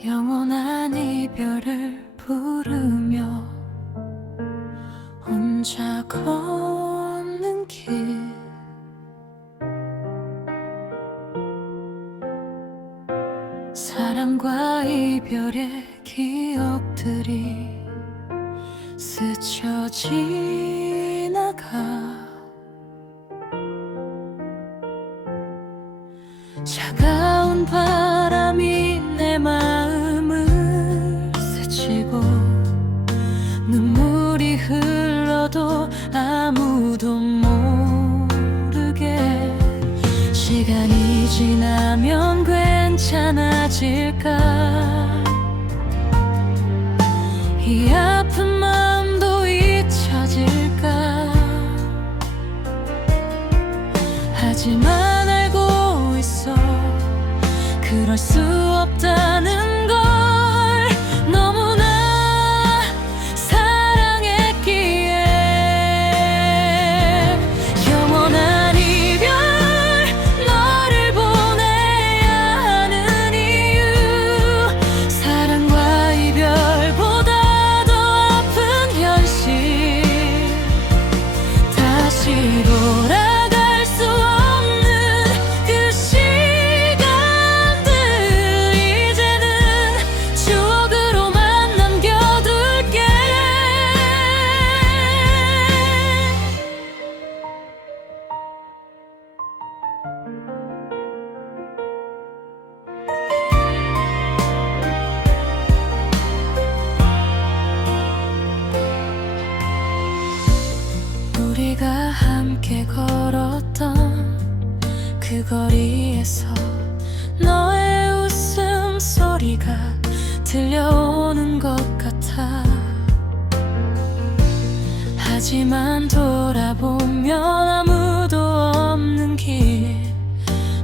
영원한 이별을 부르며 혼자 걷는 길. 사랑과 이별의 기억들이 스쳐 지나가. 차가운 바람이 내 마음을 스치고. 눈물이 흘러도 아무도 모르게. 시간이 지나면 괜찮아질까. 이 아픈 마음도 잊혀질까. 함께 걸었던 그 거리에서 너의 웃음소리가 들려오는 것 같아. 하지만 돌아보면 아무도 없는 길,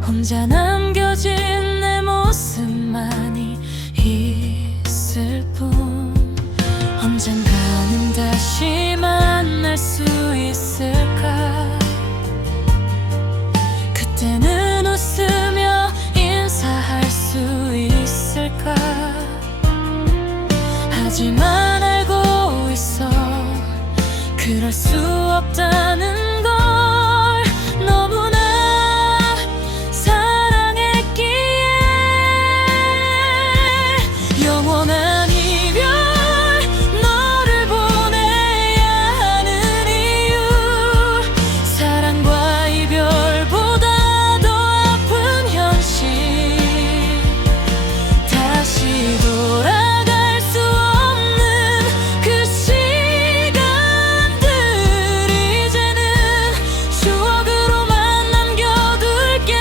혼자 남겨진 내 모습만이 있을 뿐. 언젠가는 다시 만날 수 있을까? 그때는 웃으며 인사할 수 있을까? 하지만 알고 있어, 그럴 수 없다는 걸. 너무나 사랑했기에. 영원한 이별, 너를 보내야 하는 이유, 사랑과 이별보다 더 아픈 현실. 다시 돌아갈 수 없는 그 시간들, 이제는 추억으로만 남겨둘게.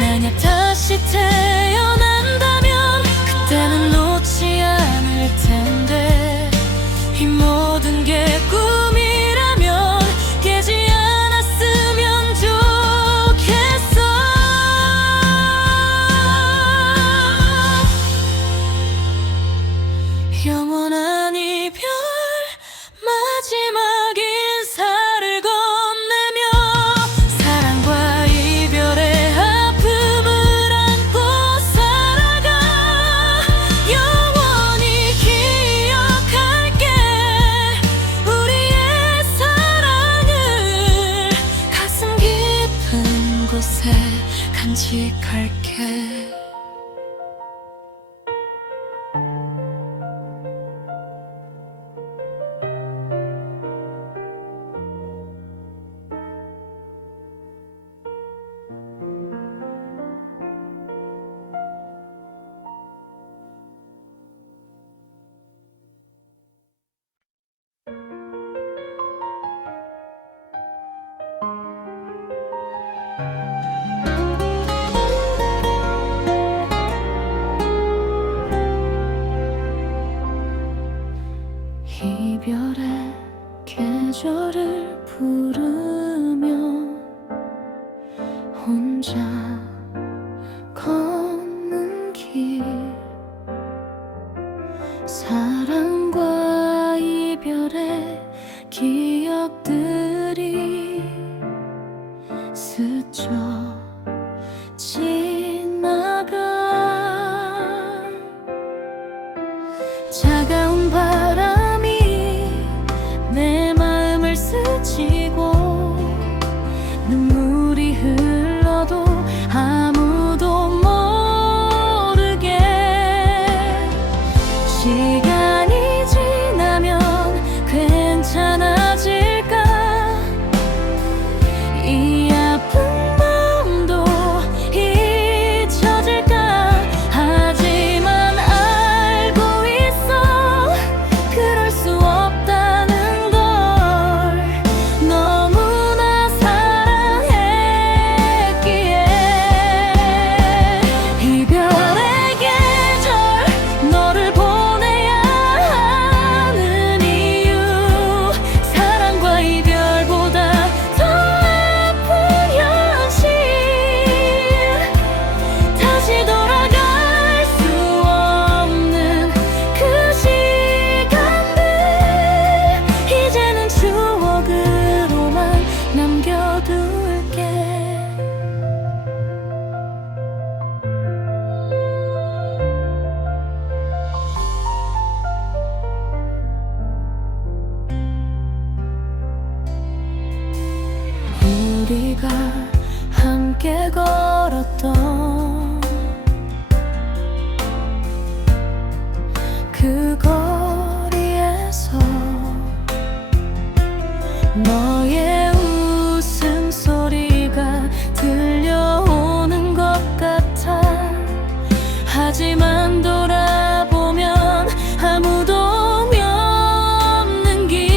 만약 다시 태어난다면 그때는 놓지 않을 텐데, 이 모든 게 꿈이라면 깨지 않았으면 좋겠어. 영원한 이별, 마지막 인사를 건네며 사랑과 이별의 아픔을 안고 살아가. 영원히 기억할게. 우리의 사랑을 가슴 깊은 곳에 간직할게. 이별의 계절을 부르며 혼자 걷는 길, 사랑과 이별의 기억들이 스쳐 지나가. 차가운 바람이 내 마음을 스치고 눈물이 흘러도 아무도 모르게. 시간이 지나면 괜찮아질까? 이 아픈 마음도 잊혀질까? 하지만 알고 있어, 그럴 수 없다는 걸. 너무나 사랑했기에. 이별의 계절, 너를 보내야 하는 이유, 사랑과 이별보다 더 아픈 현실. 다시 돌아갈 수 없는 그 시간들, 이제는 추억으로만 남겨둘게. 우리가 함께 걸었던 그 거리에서 너의 웃음소리가 들려오는 것 같아. 하지만 돌아보면 아무도 없는 길,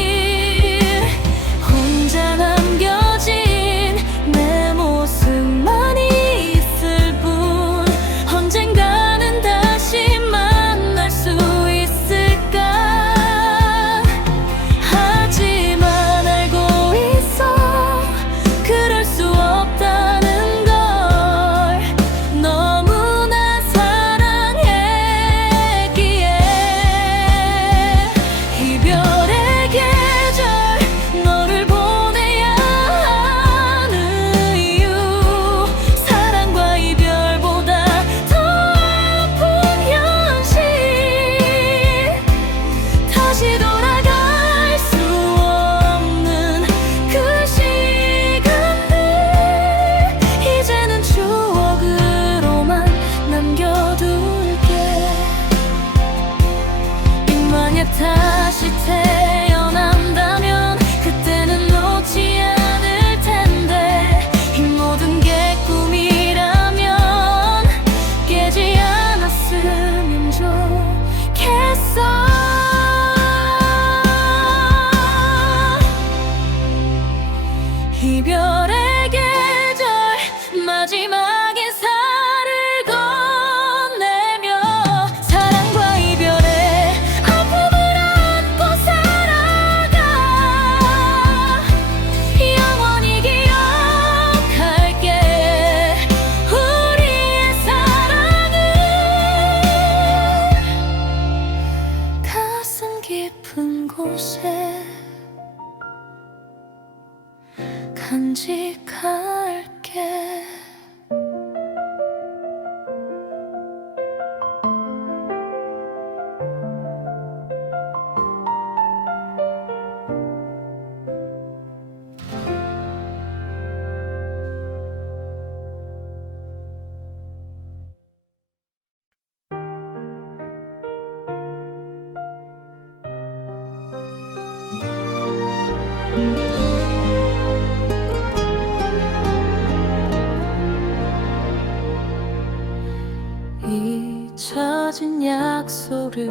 잊혀진 약속을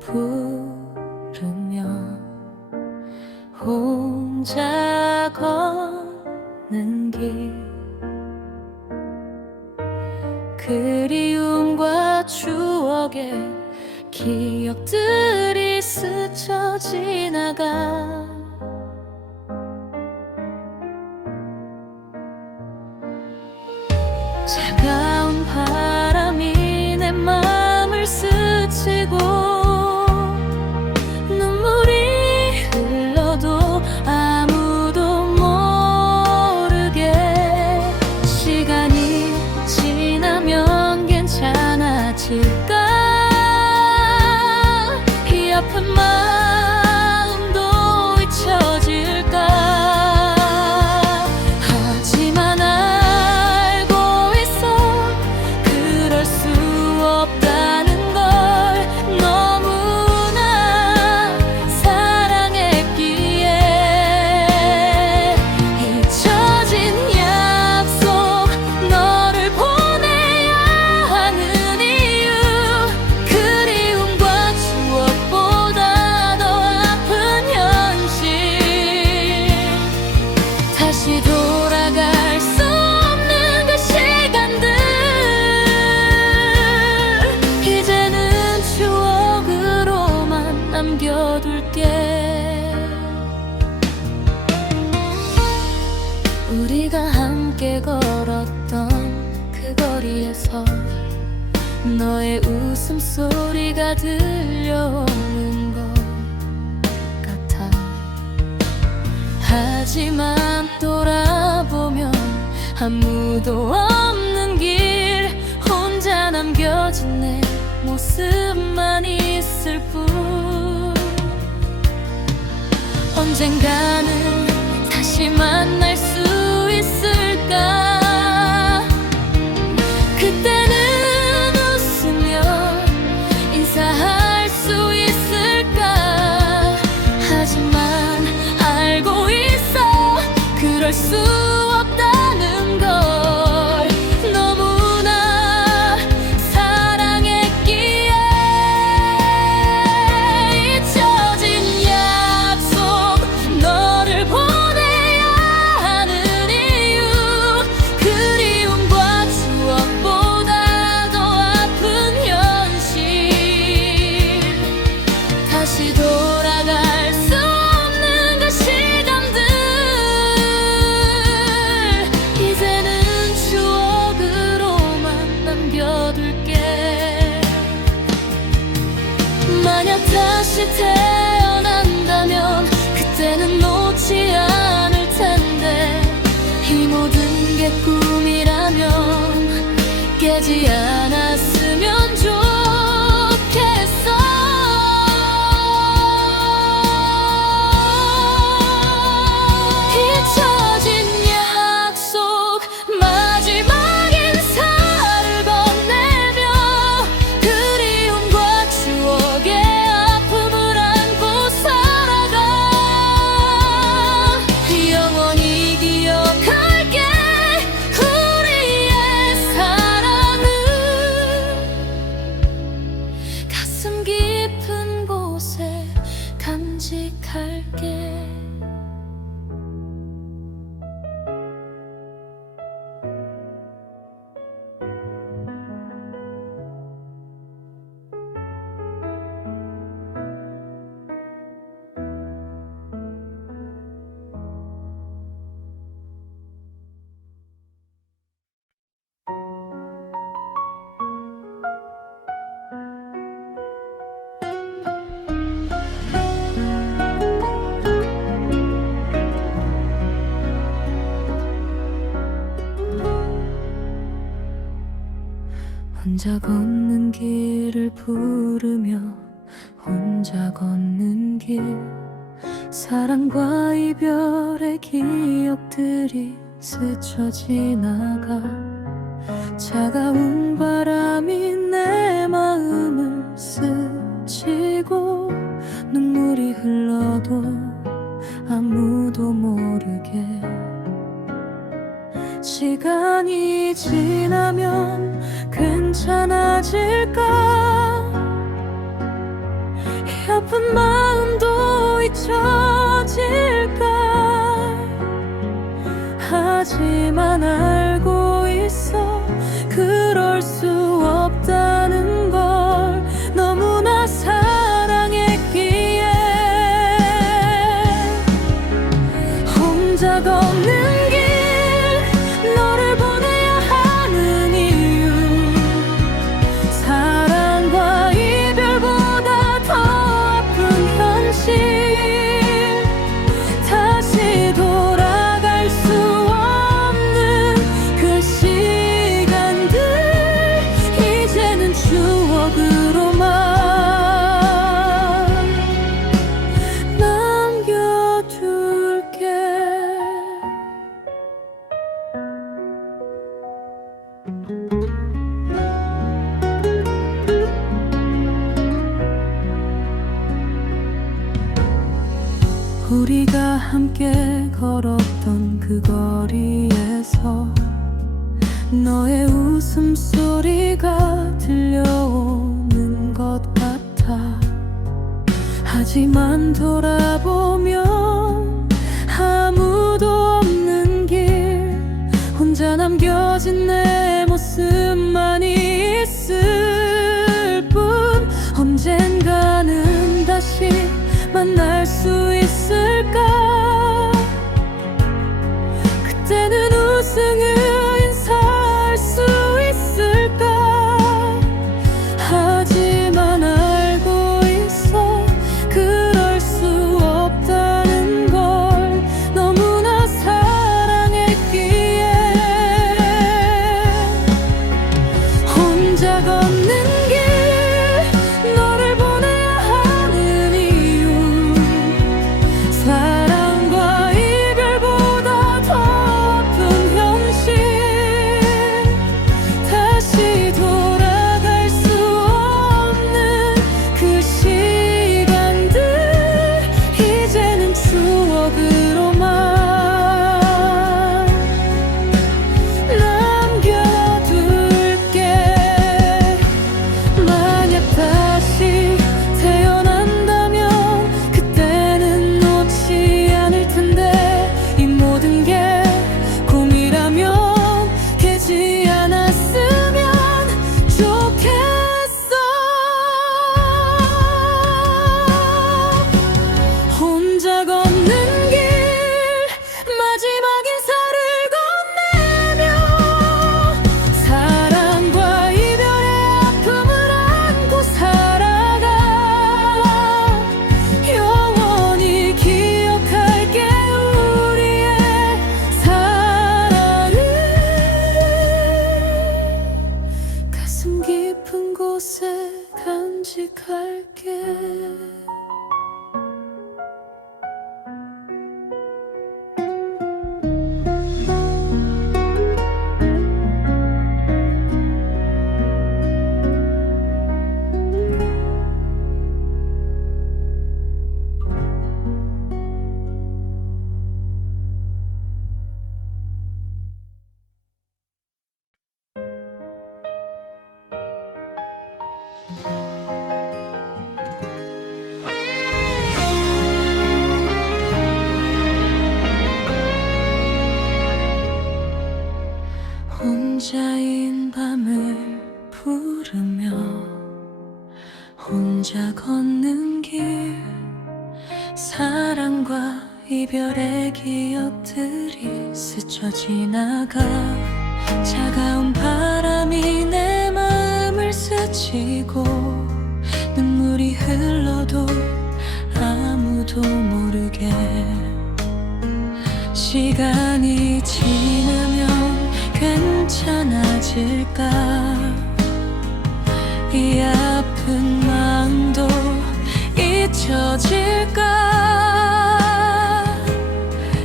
부르며 혼자 걷는 길, 그리움과 추억의 기억들이 스쳐 지나가. 차가운 바람이 내 맘을 스치고 눈물이 흘러도 아무도 모르게 시간이 지나면 괜찮아질까. 이 아픈 마음도 잊혀질까. 하지만 알고 있어 그럴 수 없다는 걸. 너무나 사랑했기에 잊혀진 약속, 너를 보내야 하는 이유, 그리움과 추억보다 더 아픈 현실. 다시 돌아갈 수 없는 그 시간들, 이제는 추억으로만 남겨둘게. 우리가 함께 걸었던 그 거리에서 너의 웃음소리가 들려오는 것 같아. 하지만 돌아보면 아무도 없는 길, 혼자 남겨진 내 모습만 있을 뿐. 언젠가는 다시 만날 수 있을까. 그때는 웃으며 인사할 수 있을까. 하지만 알고 있어 그럴 수 없다는 걸. 너무나 사랑했기에 잊혀진 약속, 너를 보내야 하는 이유, 그리움과 추억보다 더 아픈 현실. 다시 돌아갈 수 없는 그 시간들, 이제는 추억으로만 남겨둘게. 만약 다시 태어난다면 그때는 놓지 않을 텐데. 이 모든 게 꿈이라면 깨지 않았으면 좋겠어. 잊혀진 약속, 마지막 인사를 건네며 그리움과 추억의 아픔을 안고 살아가. 영원히 기억할게 우리의 사랑을. 가슴 깊은 곳에 간직할게. 혼자 걷는 길을 부르며 혼자 걷는 길, 사랑과 이별의 기억들이 스쳐 지나가. 차가운 바람이 내 마음을 스치고 눈물이 흘러도 아무도 모르게 시간이 지나면 괜찮아질까. 아픈 마음도 잊혀질까. 하지만 알고 있어 그럴 수 없다는 걸. 너무나 사랑했기에. 혼자 걷는 길 너를 보내야 하는 이유. 사랑과 이별보다 더 아픈 현실. 다시 돌아갈 수 없는 그 시간들 이제는 추억으로만 남겨둘게. 우리가 함께 걸었던 그 거리에서 너의 웃음소리가 들려오는 것 같아. 하지만 돌아보면 아무도 없는 길. 혼자 남겨진 내 모습만이 있을 뿐. 언젠가는 다시 만날 수 있을까. 그때는 우승을 인사할 수 있을까. 하지만 알고 있어 그럴 수 없다는 걸. 너무나 사랑했기에. 혼자 걷는 길 너를 보내야 하는 이유. 사랑과 이별보다 더 아픈 현실. 다시 돌아갈 수 없는 그 시간들 이제는 추억으로만 남겨둘게. 만약 다시 태어난다면 그때는 놓지 않을 텐데. 이 모든 게 꿈이라면 되지 않았으면 좋겠어. 혼자 걷는 길 마지막 인사를 건네며. 사랑과 이별의 아픔을 안고 살아가. 영원히 기억할게 우리의 사랑을. 가슴 깊은 곳에 간직할게. 혼자인 밤을 부르며 혼자 걷는 길. 사랑과 이별의 기억들이 스쳐 지나가. 차가운 바람이 내 마음을 스치고 눈물이 흘러도 아무도 모르게. 시간이 지나면 괜찮아질까. 이 아픈 마음도 잊혀질까.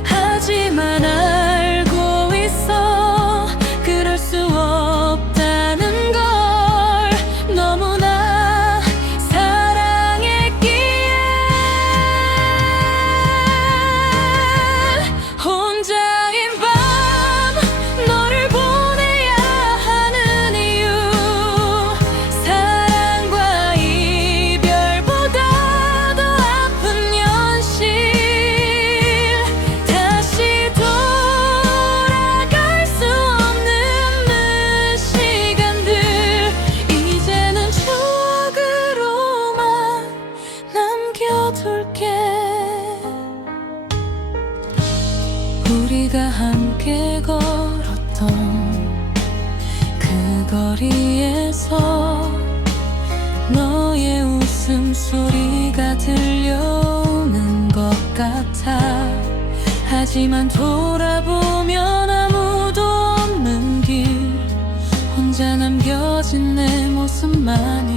하지만 알고 있어 그럴 수 없다는 걸. 너무나 사랑했기에. 혼자인 밤 너를 보내야 하는 이유. 사랑과 이별보다 더 숨소리가 들려오는 것 같아. 하지만 돌아보면 아무도 없는 길, 혼자 남겨진 내 모습만이